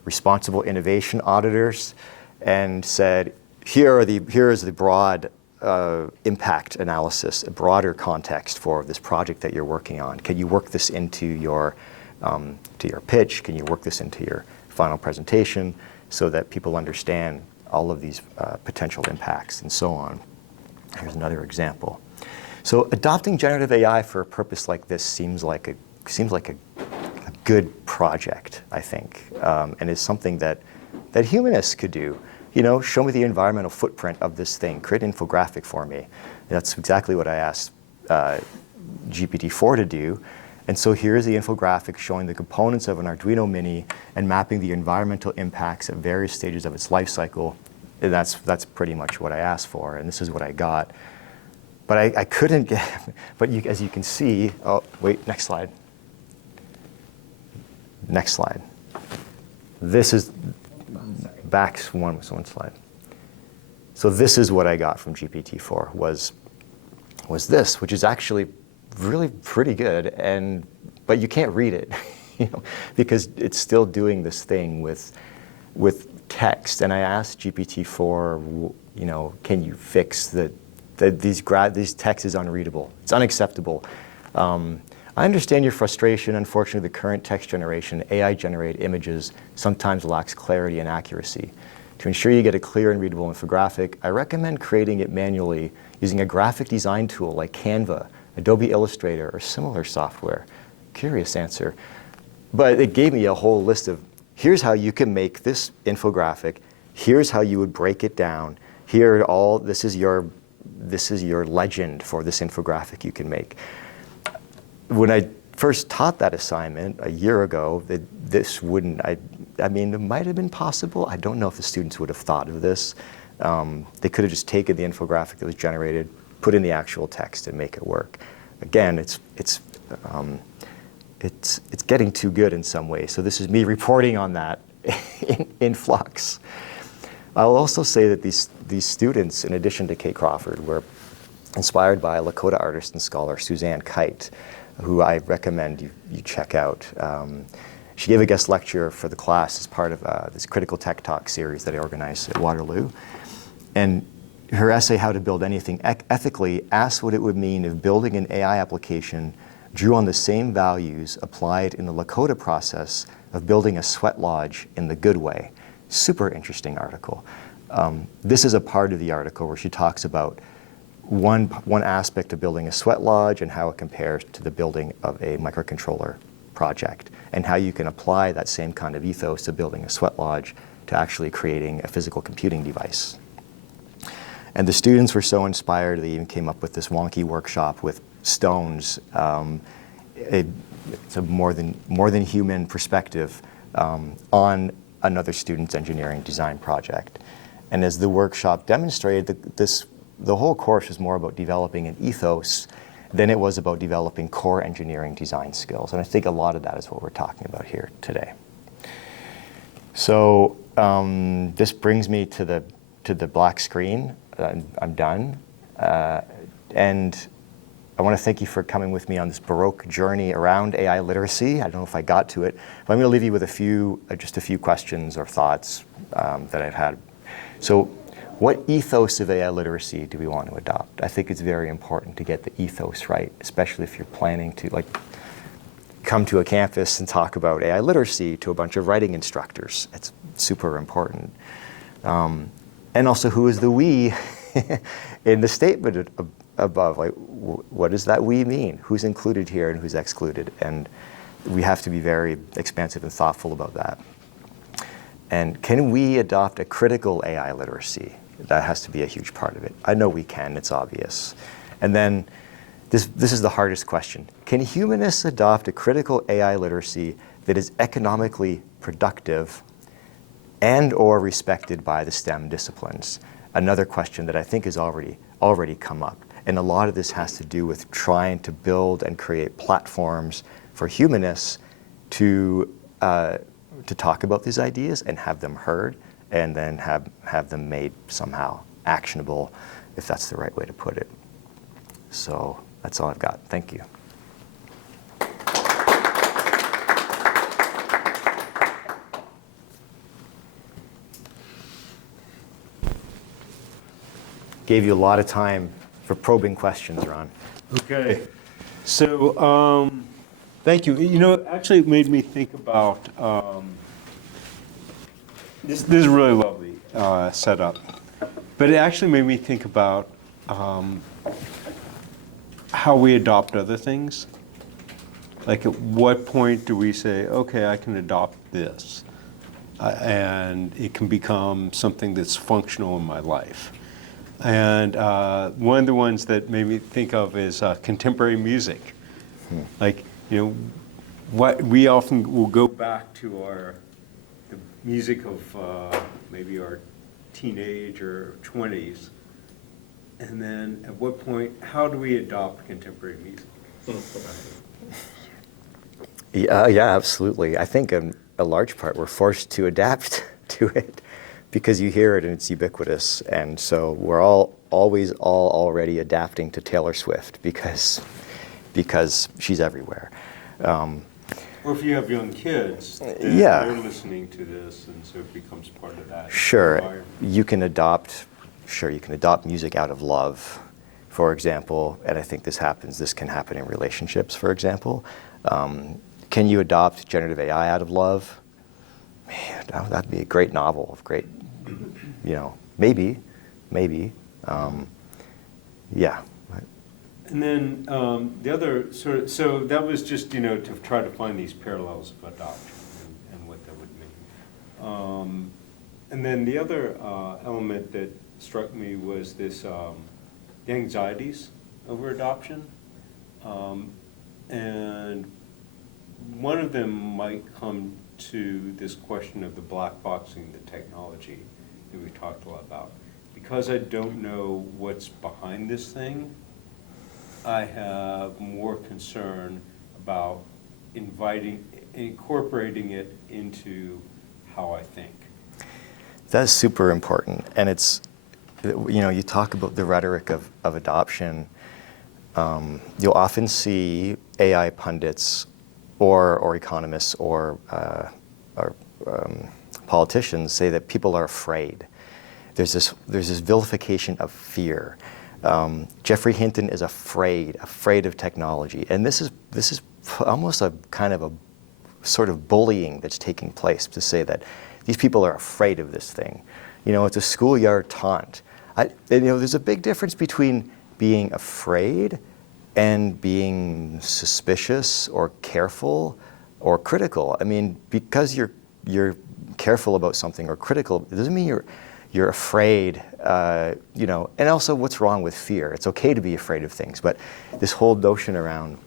responsible innovation auditors and said, here is the broad impact analysis, a broader context for this project that you're working on. Can you work this into your pitch? Can you work this into your final presentation, so that people understand all of these potential impacts and so on. Here's another example. So adopting generative AI for a purpose like this seems like a good project, I think, and is something that humanists could do. You know, show me the environmental footprint of this thing, create an infographic for me. That's exactly what I asked GPT-4 to do. And so here's the infographic showing the components of an Arduino Mini and mapping the environmental impacts at various stages of its life cycle. And that's pretty much what I asked for, and this is what I got. But I couldn't get, but as you can see, oh, wait, next slide. Next slide. This is, back one slide. So this is what I got from GPT-4, was this, which is actually really pretty good, but you can't read it, because it's still doing this thing with text. And I asked GPT-4, can you fix these text is unreadable. It's unacceptable. I understand your frustration. Unfortunately, the current text generation, AI-generated images, sometimes lacks clarity and accuracy. To ensure you get a clear and readable infographic, I recommend creating it manually using a graphic design tool like Canva, Adobe Illustrator, or similar software. Curious answer. But it gave me a whole list of, here's how you can make this infographic, here's how you would break it down, this is your legend for this infographic you can make. When I first taught that assignment a year ago, this wouldn't, I mean, it might have been possible. I don't know if the students would have thought of this. They could have just taken the infographic that was generated, put in the actual text, and make it work. Again, it's getting too good in some ways. So this is me reporting on that in flux. I'll also say that these students, in addition to Kate Crawford, were inspired by Lakota artist and scholar Suzanne Kite, who I recommend you check out. She gave a guest lecture for the class as part of this Critical Tech Talk series that I organized at Waterloo. And her essay, How to Build Anything Ethically, asked what it would mean if building an AI application drew on the same values applied in the Lakota process of building a sweat lodge in the good way. Super interesting article. This is a part of the article where she talks about one aspect of building a sweat lodge and how it compares to the building of a microcontroller project, and how you can apply that same kind of ethos to building a sweat lodge to actually creating a physical computing device. And the students were so inspired, they even came up with this wonky workshop with stones. It's a more than human perspective on another student's engineering design project. And as the workshop demonstrated, the whole course was more about developing an ethos than it was about developing core engineering design skills. And I think a lot of that is what we're talking about here today. So this brings me to the black screen. I'm done. And I want to thank you for coming with me on this Baroque journey around AI literacy. I don't know if I got to it, but I'm going to leave you with just a few questions or thoughts that I've had. So what ethos of AI literacy do we want to adopt? I think it's very important to get the ethos right, especially if you're planning to come to a campus and talk about AI literacy to a bunch of writing instructors. It's super important. And also, who is the we in the statement above? What does that we mean? Who's included here and who's excluded? And we have to be very expansive and thoughtful about that. And can we adopt a critical AI literacy? That has to be a huge part of it. I know we can, it's obvious. And then this is the hardest question. Can humanists adopt a critical AI literacy that is economically productive and or respected by the STEM disciplines? Another question that I think has already come up. And a lot of this has to do with trying to build and create platforms for humanists to talk about these ideas and have them heard, and then have them made somehow actionable, if that's the right way to put it. So that's all I've got. Thank you. Gave you a lot of time for probing questions, Ron. Okay. So thank you. You know, actually it made me think about, this is really lovely setup, but it actually made me think about how we adopt other things. Like at what point do we say, okay, I can adopt this, and it can become something that's functional in my life. And one of the ones that made me think of is contemporary music. Like, you know, what we often will go back to the music of maybe our teenage or 20s, and then at what point, how do we adopt contemporary music? Yeah, absolutely. I think in a large part we're forced to adapt to it because you hear it and it's ubiquitous. And so we're always already adapting to Taylor Swift because she's everywhere. Or if you have young kids, then Yeah. they're listening to this, and so it becomes part of that. Sure, environment. you can adopt music out of love, for example, and I think this can happen in relationships, for example. Can you adopt generative AI out of love? Man, that'd be a great novel of great, maybe. Yeah. And then the other so that was just, to try to find these parallels of adoption and what that would mean. And then the other element that struck me was this, the anxieties over adoption. And one of them might come to this question of the black boxing the technology that we talked a lot about. Because I don't know what's behind this thing, I have more concern about incorporating it into how I think. That's super important. And it's, you talk about the rhetoric of adoption. You'll often see AI pundits or economists or politicians say that people are afraid. There's this vilification of fear. Geoffrey Hinton is afraid of technology, and this is almost a kind of a sort of bullying that's taking place to say that these people are afraid of this thing. It's a schoolyard taunt. There's a big difference between being afraid and being suspicious or careful or critical. I mean, because you're careful about something or critical, it doesn't mean you're afraid, you know, and also what's wrong with fear? It's okay to be afraid of things, but this whole notion around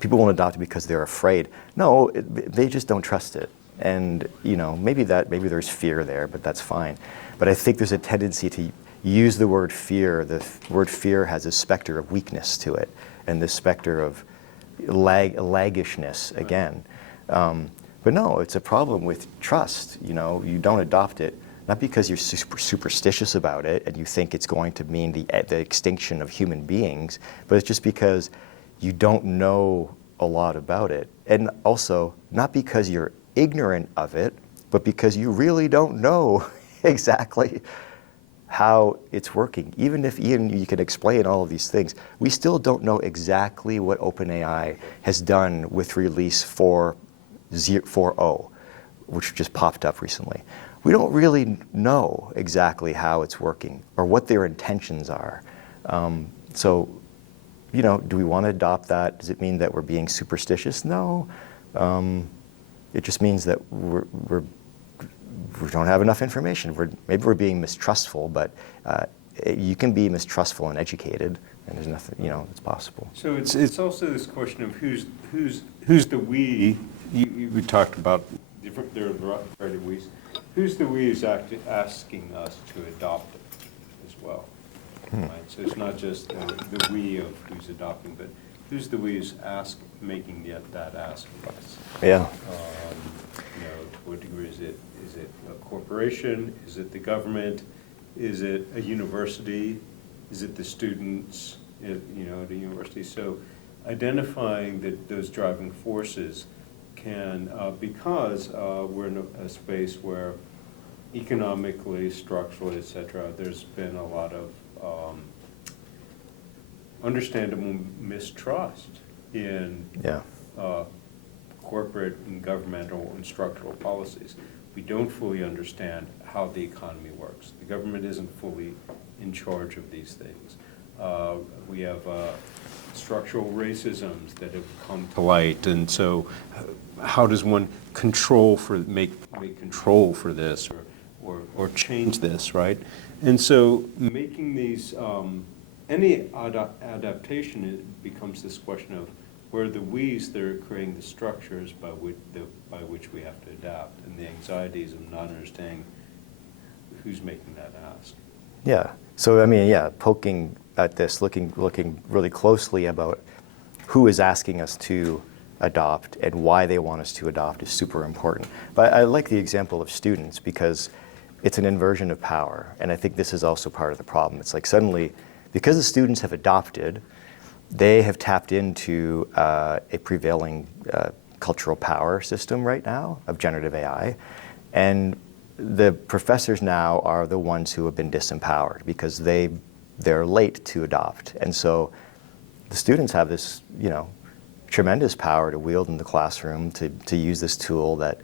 people won't adopt it because they're afraid. No, they just don't trust it. And, you know, maybe there's fear there, but that's fine. But I think there's a tendency to use the word fear. The word fear has a specter of weakness to it, and this specter of laggishness again. But no, it's a problem with trust. You know, you don't adopt it, not because you're superstitious about it and you think it's going to mean the extinction of human beings, but it's just because you don't know a lot about it. And also, not because you're ignorant of it, but because you really don't know exactly how it's working. Even if Ian, you can explain all of these things, we still don't know exactly what OpenAI has done with release 4.0, which just popped up recently. We don't really know exactly how it's working or what their intentions are. So, you know, do we want to adopt that? Does it mean that we're being superstitious? No. It just means that we don't have enough information. Maybe we're being mistrustful, but you can be mistrustful and educated, and there's nothing, you know, it's possible. So it's also this question of who's the we. We talked about different, there are a variety of we's. Who's the we who's asking us to adopt it as well? Right? So it's not just the we of who's adopting, but who's the we who's making that ask of us? Yeah. You know, to what degree is it a corporation? Is it the government? Is it a university? Is it the students? You know, at a university. So identifying those driving forces can, because we're in a space where economically, structurally, et cetera, there's been a lot of understandable mistrust in corporate and governmental and structural policies. We don't fully understand how the economy works. The government isn't fully in charge of these things. We have structural racisms that have come to light, and so how does one make control for this or change this, right? And so making these, any adaptation, it becomes this question of where are the we's that are creating the structures by which we have to adapt, and the anxieties of not understanding who's making that ask. Yeah. So I mean, yeah, poking at this, looking really closely about who is asking us to adopt and why they want us to adopt is super important. But I like the example of students because it's an inversion of power, and I think this is also part of the problem. It's like suddenly, because the students have adopted, they have tapped into a prevailing cultural power system right now of generative AI, and the professors now are the ones who have been disempowered because they're late to adopt. And so the students have this, you know, tremendous power to wield in the classroom to use this tool that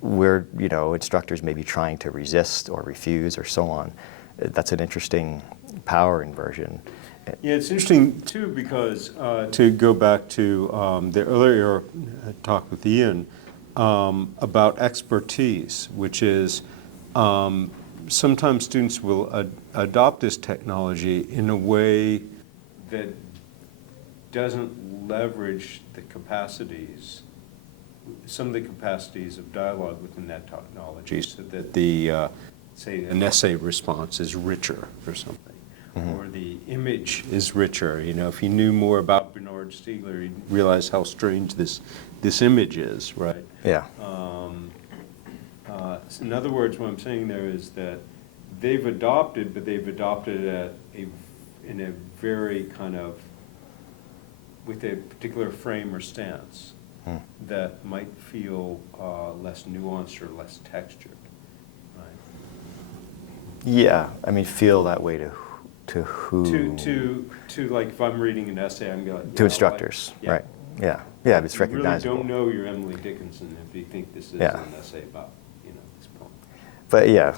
we're, you know, instructors may be trying to resist or refuse or so on. That's an interesting power inversion. Yeah, it's interesting too because to go back to the earlier talk with Ian about expertise, which is sometimes students will adopt this technology in a way that doesn't leverage the capacities, some of the capacities of dialogue within that technology, so that the, say, an essay response is richer or something, or the image is richer. You know, if you knew more about Bernard Stiegler, you'd realize how strange this image is, right? Yeah. In other words, what I'm saying there is that they've adopted, but they've adopted in a very kind of, with a particular frame or stance that might feel less nuanced or less textured. Right? Yeah, I mean, feel that way to who? To like, if I'm reading an essay, I'm going To instructors, yeah. right? Yeah, yeah, it's recognizable. You really don't know your Emily Dickinson if you think this is an essay about, you know, this poem. But yeah,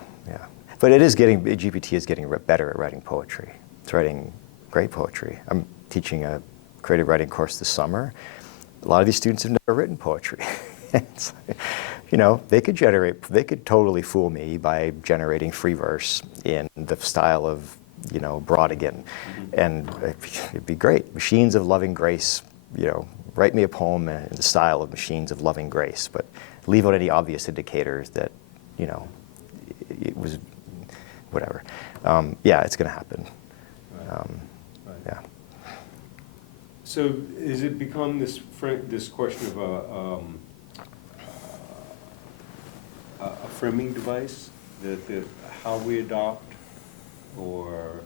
but GPT is getting better at writing poetry. It's writing great poetry. I'm teaching a creative writing course this summer, a lot of these students have never written poetry. It's like, they could totally fool me by generating free verse in the style of, Brodigan. And it'd be great. Machines of loving grace, write me a poem in the style of Machines of loving grace, but leave out any obvious indicators that, it was whatever. Yeah, it's going to happen. Right. Yeah. So has it become this question of a framing device, that how we adopt, or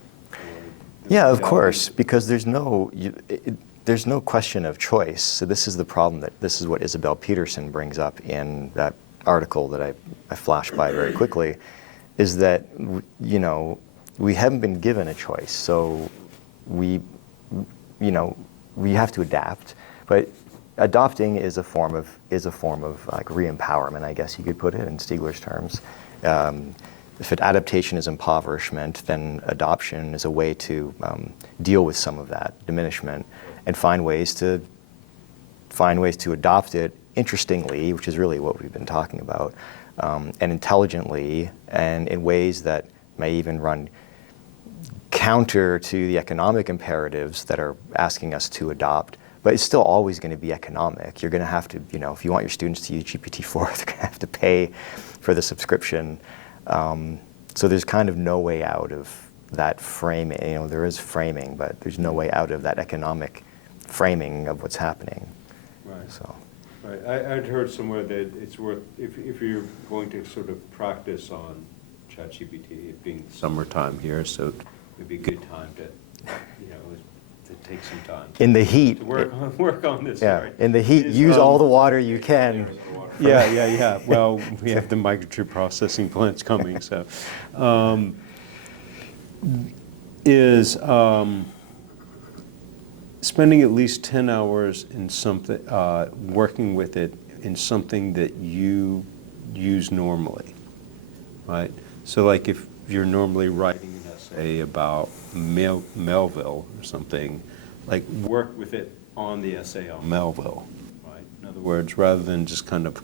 Yeah, of course, because there's no question of choice. So this is the problem this is what Isabel Peterson brings up in that article that I flashed by very quickly, is that, we haven't been given a choice. So we have to adapt, but adopting is a form of like re-empowerment, I guess you could put it in Stiegler's terms. If adaptation is impoverishment, then adoption is a way to deal with some of that diminishment and find ways to adopt it interestingly, which is really what we've been talking about, and intelligently, and in ways that may even run counter to the economic imperatives that are asking us to adopt, but it's still always going to be economic. You're going to have to, if you want your students to use GPT-4, they're going to have to pay for the subscription. So there's kind of no way out of that framing. There is framing, but there's no way out of that economic framing of what's happening. Right. So. Right. I'd heard somewhere that it's worth, if you're going to sort of practice on ChatGPT, it being summertime here, so it'd be a good time to, to take some time. In the heat. To work on this. Yeah. Right. In the heat, use all the water you can. Yeah. Well, we have the microchip processing plants coming, so. Spending at least 10 hours in something, working with it in something that you use normally, right? So like if you're normally writing an essay about Melville or something, like work with it on the essay on Melville, right? In other words, rather than just kind of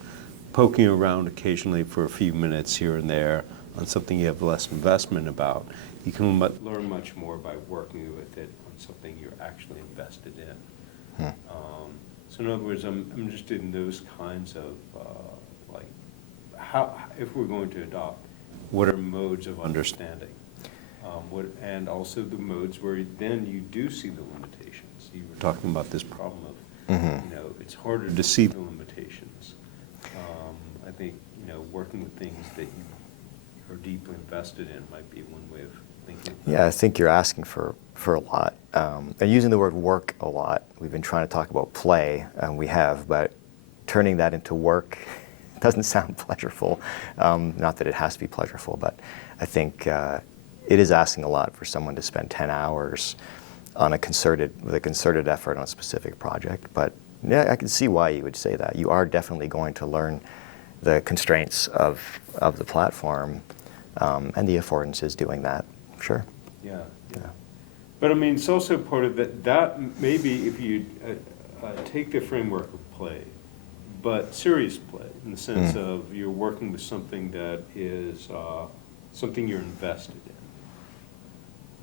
poking around occasionally for a few minutes here and there on something you have less investment about, you can learn much more by working with it on something you're actually invested in. So in other words, I'm interested in those kinds of, like, how, if we're going to adopt, what are modes of understanding? And also the modes where then you do see the limitations. You were talking about this problem of, it's harder to see the limitations. I think, working with things that you are deeply invested in might be one way of thinking. Yeah, I think you're asking for a lot. And using the word work a lot. We've been trying to talk about play, and we have, but turning that into work doesn't sound pleasurable. Not that it has to be pleasurable, but I think it is asking a lot for someone to spend 10 hours on with a concerted effort on a specific project. But yeah, I can see why you would say that. You are definitely going to learn the constraints of the platform, and the affordances doing that. Sure. Yeah. But I mean, it's also part of that maybe if you take the framework of play, but serious play in the sense of you're working with something that is something you're invested in,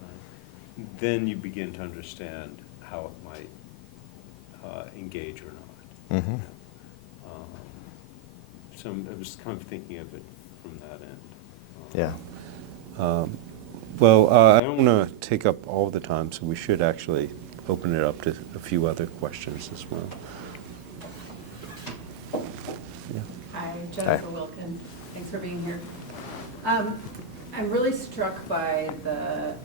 right? Then you begin to understand how it might engage or not. So I was kind of thinking of it from that end. Yeah. Well, I don't want to take up all the time, so we should actually open it up to a few other questions as well. Yeah. Hi, Jennifer Wilkin. Thanks for being here. I'm really struck by the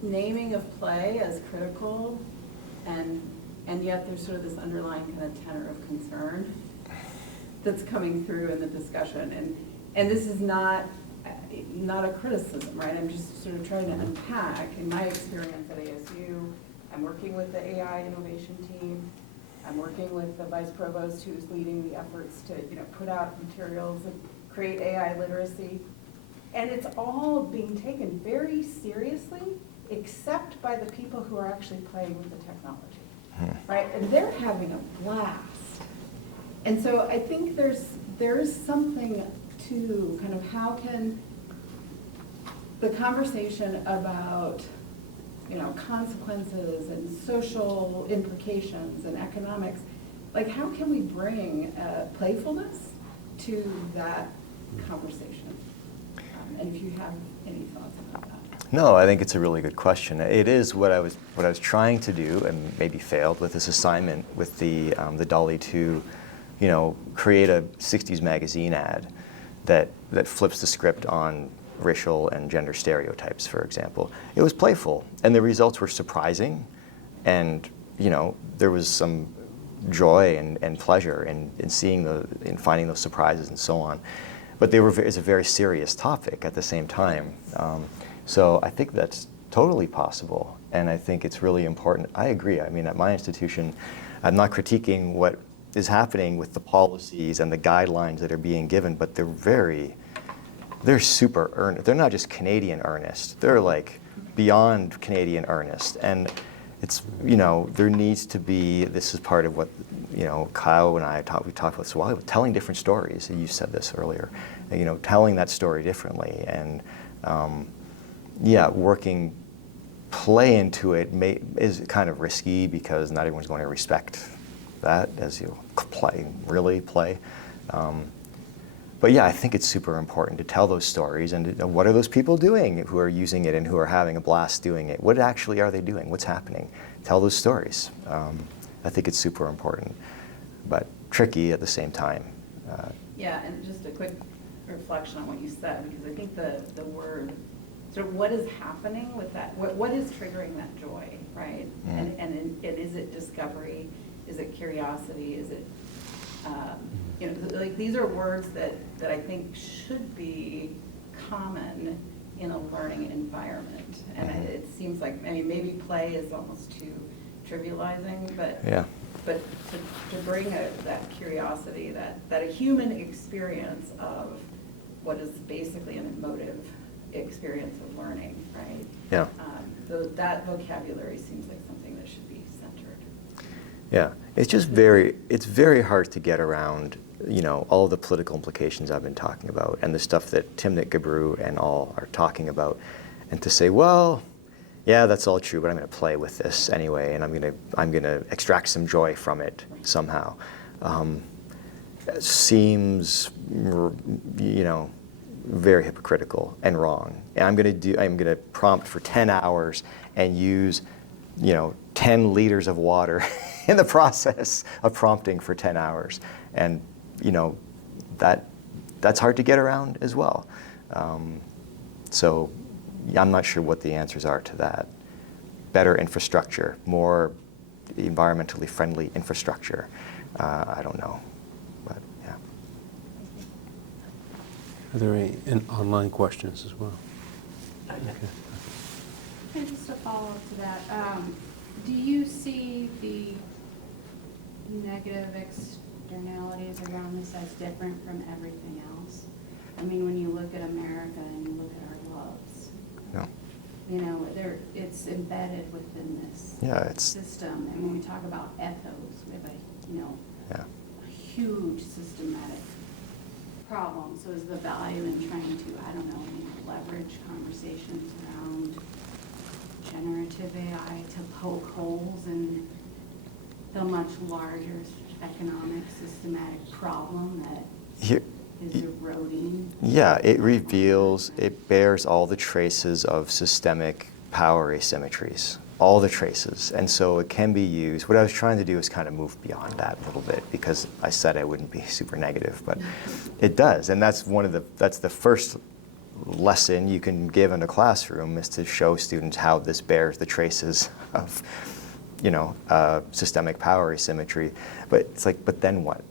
naming of play as critical, and yet there's sort of this underlying kind of tenor of concern that's coming through in the discussion. And this is not a criticism, right? I'm just sort of trying to unpack. In my experience at ASU, I'm working with the AI innovation team. I'm working with the vice provost who's leading the efforts to put out materials and create AI literacy. And it's all being taken very seriously, except by the people who are actually playing with the technology. right? And they're having a blast. And so I think there's something to kind of how can the conversation about, you know, consequences and social implications and economics, like how can we bring playfulness to that conversation? And if you have any thoughts about that. No, I think it's a really good question. It is what I was trying to do, and maybe failed with this assignment with the Dolly to, you know, create a '60s magazine ad that flips the script on racial and gender stereotypes, for example. It was playful, and the results were surprising, and you know there was some joy and pleasure in seeing in finding those surprises and so on. But it's a very serious topic at the same time. So I think that's totally possible, and I think it's really important. I agree. I mean, at my institution, I'm not critiquing what is happening with the policies and the guidelines that are being given, but they're super earnest. They're not just Canadian earnest. They're like beyond Canadian earnest. And it's, you know, there needs to be, this is part of what, you know, Kyle and I we talked about this a while ago, telling different stories. You said this earlier. You know, telling that story differently. And yeah, working play into it is kind of risky because not everyone's going to respect that as you really play. But yeah, I think it's super important to tell those stories and what are those people doing who are using it and who are having a blast doing it? What actually are they doing? What's happening? Tell those stories. I think it's super important, but tricky at the same time. Yeah, and just a quick reflection on what you said, because I think the word, sort of what is happening with that, what is triggering that joy, right? And is it discovery? Is it curiosity? Is it, you know, like these are words that I think should be common in a learning environment. And it seems like, I mean, maybe play is almost too trivializing, but Yeah. but to bring that curiosity, that a human experience of what is basically an emotive experience of learning, right? Yeah. That vocabulary seems like something that should be centered. Yeah, it's just it's very hard to get around, you know, all the political implications I've been talking about and the stuff that Timnit Gebru and all are talking about, and to say, well, yeah, that's all true, but I'm going to play with this anyway, and I'm gonna extract some joy from it somehow. Seems, you know, very hypocritical and wrong. And I'm going to prompt for 10 hours and use, you know, 10 liters of water in the process of prompting for 10 hours. And, you know, that's hard to get around as well. So I'm not sure what the answers are to that. Better infrastructure, more environmentally friendly infrastructure. I don't know, but yeah. Are there any online questions as well? Okay. And just a follow-up to that, do you see the negative externalities around this as different from everything else? I mean, when you look at America and you look at our loves, No. you know, it's embedded within this system. And when we talk about ethos, we have a huge systematic problem. So is the value in trying to, I don't know, leverage conversations around generative AI to poke holes in the much larger economic systematic problem that is eroding? Yeah, it bears all the traces of systemic power asymmetries, all the traces. And so it can be used. What I was trying to do is kind of move beyond that a little bit, because I said I wouldn't be super negative, but it does. And that's that's the first lesson you can give in a classroom, is to show students how this bears the traces of, you know, systemic power asymmetry. But it's like, but then what?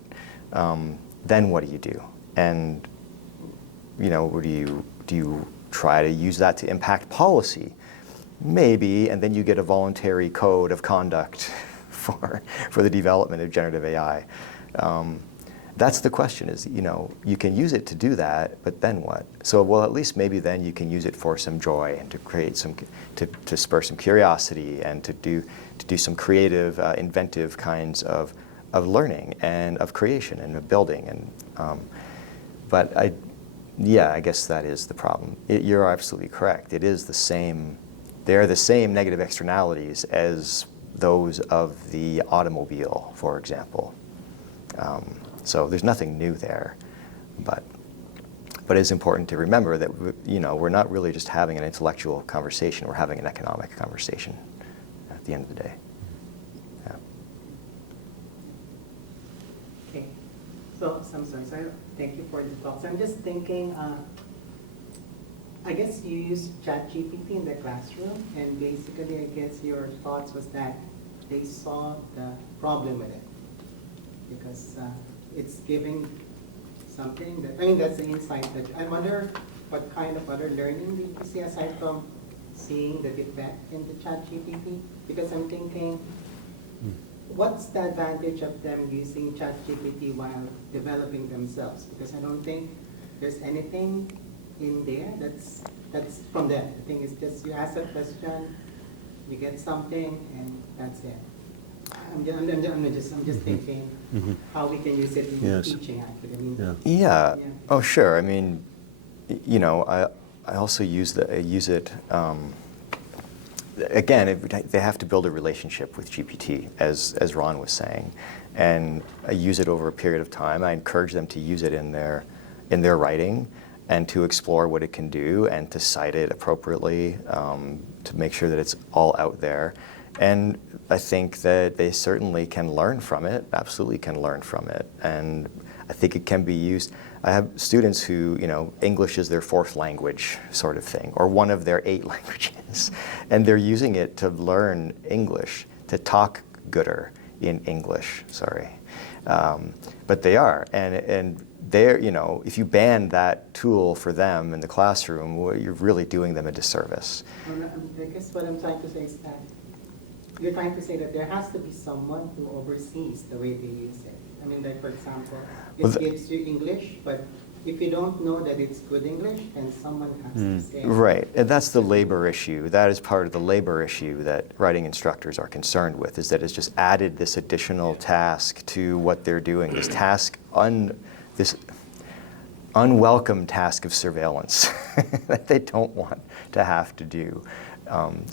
Then what do you do? And, you know, do you try to use that to impact policy? Maybe, and then you get a voluntary code of conduct for the development of generative AI. That's the question is, you can use it to do that, but then what? So, well, at least maybe then you can use it for some joy and to create to spur some curiosity and to do some creative, inventive kinds of learning and of creation and of building. But I guess that is the problem. You're absolutely correct. It is the same. They're the same negative externalities as those of the automobile, for example. So there's nothing new there, but it's important to remember that we're not really just having an intellectual conversation. We're having an economic conversation at the end of the day. Yeah. Okay. So I'm sorry. Thank you for the talk. So I'm just thinking. I guess you use ChatGPT in the classroom, and basically, I guess your thoughts was that they saw the problem with it because it's giving something that, that's the insight that, I wonder what kind of other learning did you see aside from seeing the defect in the ChatGPT? Because I'm thinking, what's the advantage of them using ChatGPT while developing themselves? Because I don't think there's anything in there that's from them. The thing is just you ask a question, you get something, and that's it. I'm just thinking how we can use it in teaching, actually. Yeah. Oh, sure. I also use it. Again, they have to build a relationship with GPT, as Ron was saying, and I use it over a period of time. I encourage them to use it in their writing and to explore what it can do and to cite it appropriately to make sure that it's all out there. And I think that they certainly can learn from it, absolutely can learn from it. And I think it can be used. I have students who, English is their fourth language sort of thing, or one of their 8 languages. And they're using it to learn English, to talk gooder in English, sorry. But they are. And they're, if you ban that tool for them in the classroom, well, you're really doing them a disservice. I guess what I'm trying to say is that you're trying to say that there has to be someone who oversees the way they use it. Like for example, it gives you English, but if you don't know that it's good English, then someone has to say. Right, and that's the labor issue. That is part of the labor issue that writing instructors are concerned with, is that it's just added this additional task to what they're doing, this unwelcome task of surveillance that they don't want to have to do. And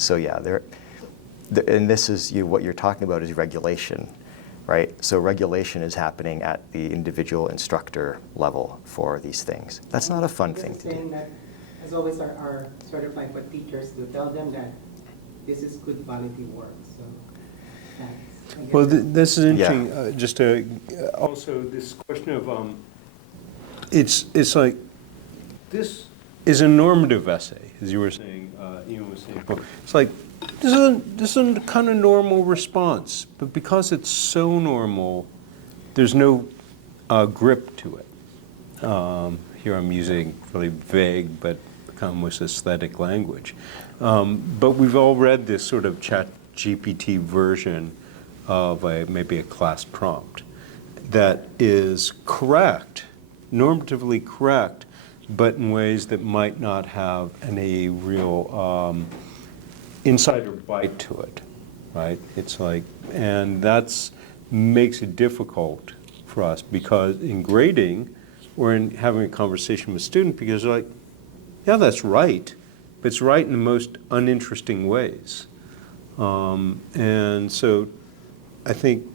this is what you're talking about is regulation, right? So regulation is happening at the individual instructor level for these things. That's not a fun thing to do. That, as always, are sort of like what teachers do. Tell them that this is good quality work. So that's, well, this is interesting. Just also this question of it's like this is a normative essay, as you were saying. Ian was saying. It's like. This is a kind of normal response, but because it's so normal, there's no grip to it. Here I'm using really vague but almost aesthetic language. But we've all read this sort of ChatGPT version of maybe a class prompt that is correct, normatively correct, but in ways that might not have any real insider bite to it, right? It's like, and that's makes it difficult for us because in grading or in having a conversation with students, because they're like, yeah, that's right, but it's right in the most uninteresting ways. And so I think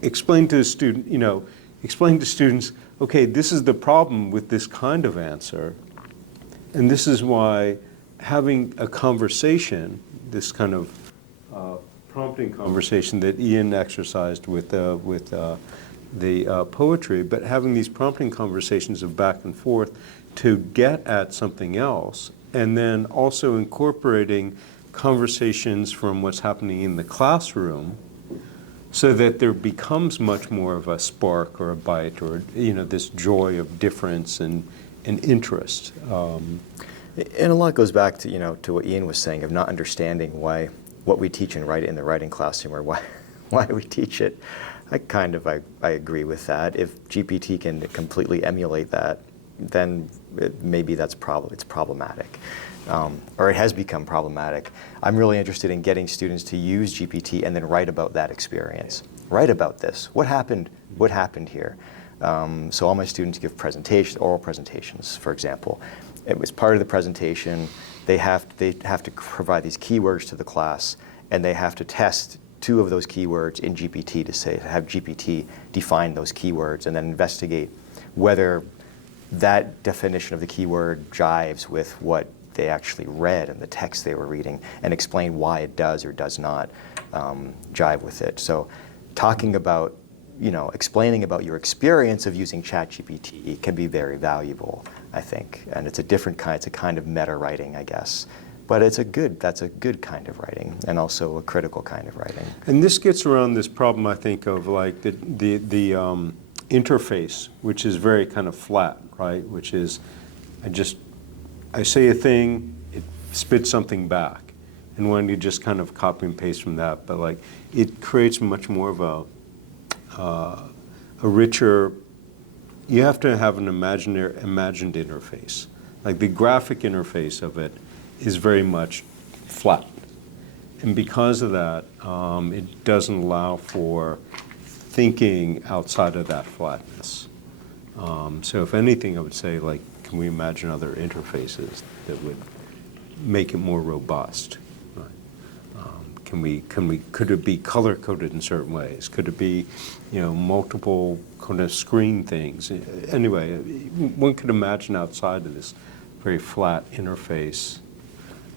explain to students, okay, this is the problem with this kind of answer, and this is why having a conversation, this kind of prompting conversation that Ian exercised with the poetry, but having these prompting conversations of back and forth to get at something else, and then also incorporating conversations from what's happening in the classroom so that there becomes much more of a spark or a bite or this joy of difference and interest. And a lot goes back to to what Ian was saying of not understanding what we teach and write in the writing classroom or why we teach it. I agree with that. If GPT can completely emulate that, then maybe it's problematic, or it has become problematic. I'm really interested in getting students to use GPT and then write about that experience. Write about this. What happened? What happened here? So all my students give oral presentations, for example. It was part of the presentation. They have to provide these keywords to the class, and they have to test 2 of those keywords in GPT to have GPT define those keywords and then investigate whether that definition of the keyword jives with what they actually read in the text they were reading, and explain why it does or does not jive with it. So talking about, explaining about your experience of using ChatGPT can be very valuable, I think. And it's a kind of meta writing, I guess. But that's a good kind of writing, and also a critical kind of writing. And this gets around this problem, I think, of like the interface, which is very kind of flat, right? Which is, I say a thing, it spits something back. And when you just kind of copy and paste from that, but like it creates much more of a richer, you have to have an imagined interface. Like the graphic interface of it is very much flat. And because of that, it doesn't allow for thinking outside of that flatness. So if anything, I would say, like, can we imagine other interfaces that would make it more robust? Right? Could it be color-coded in certain ways? Could it be, multiple kind of screen things? Anyway, one could imagine outside of this very flat interface.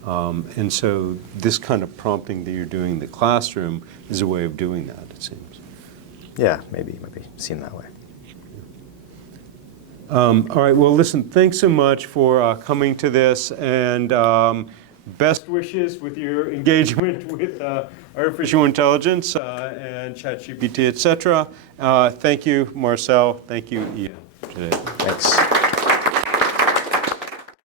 And so this kind of prompting that you're doing in the classroom is a way of doing that, it seems. Yeah, maybe seen that way. All right, well, listen, thanks so much for coming to this, and best wishes with your engagement with artificial intelligence and ChatGPT, et cetera. Thank you, Marcel. Thank you, Ian, today. Thanks.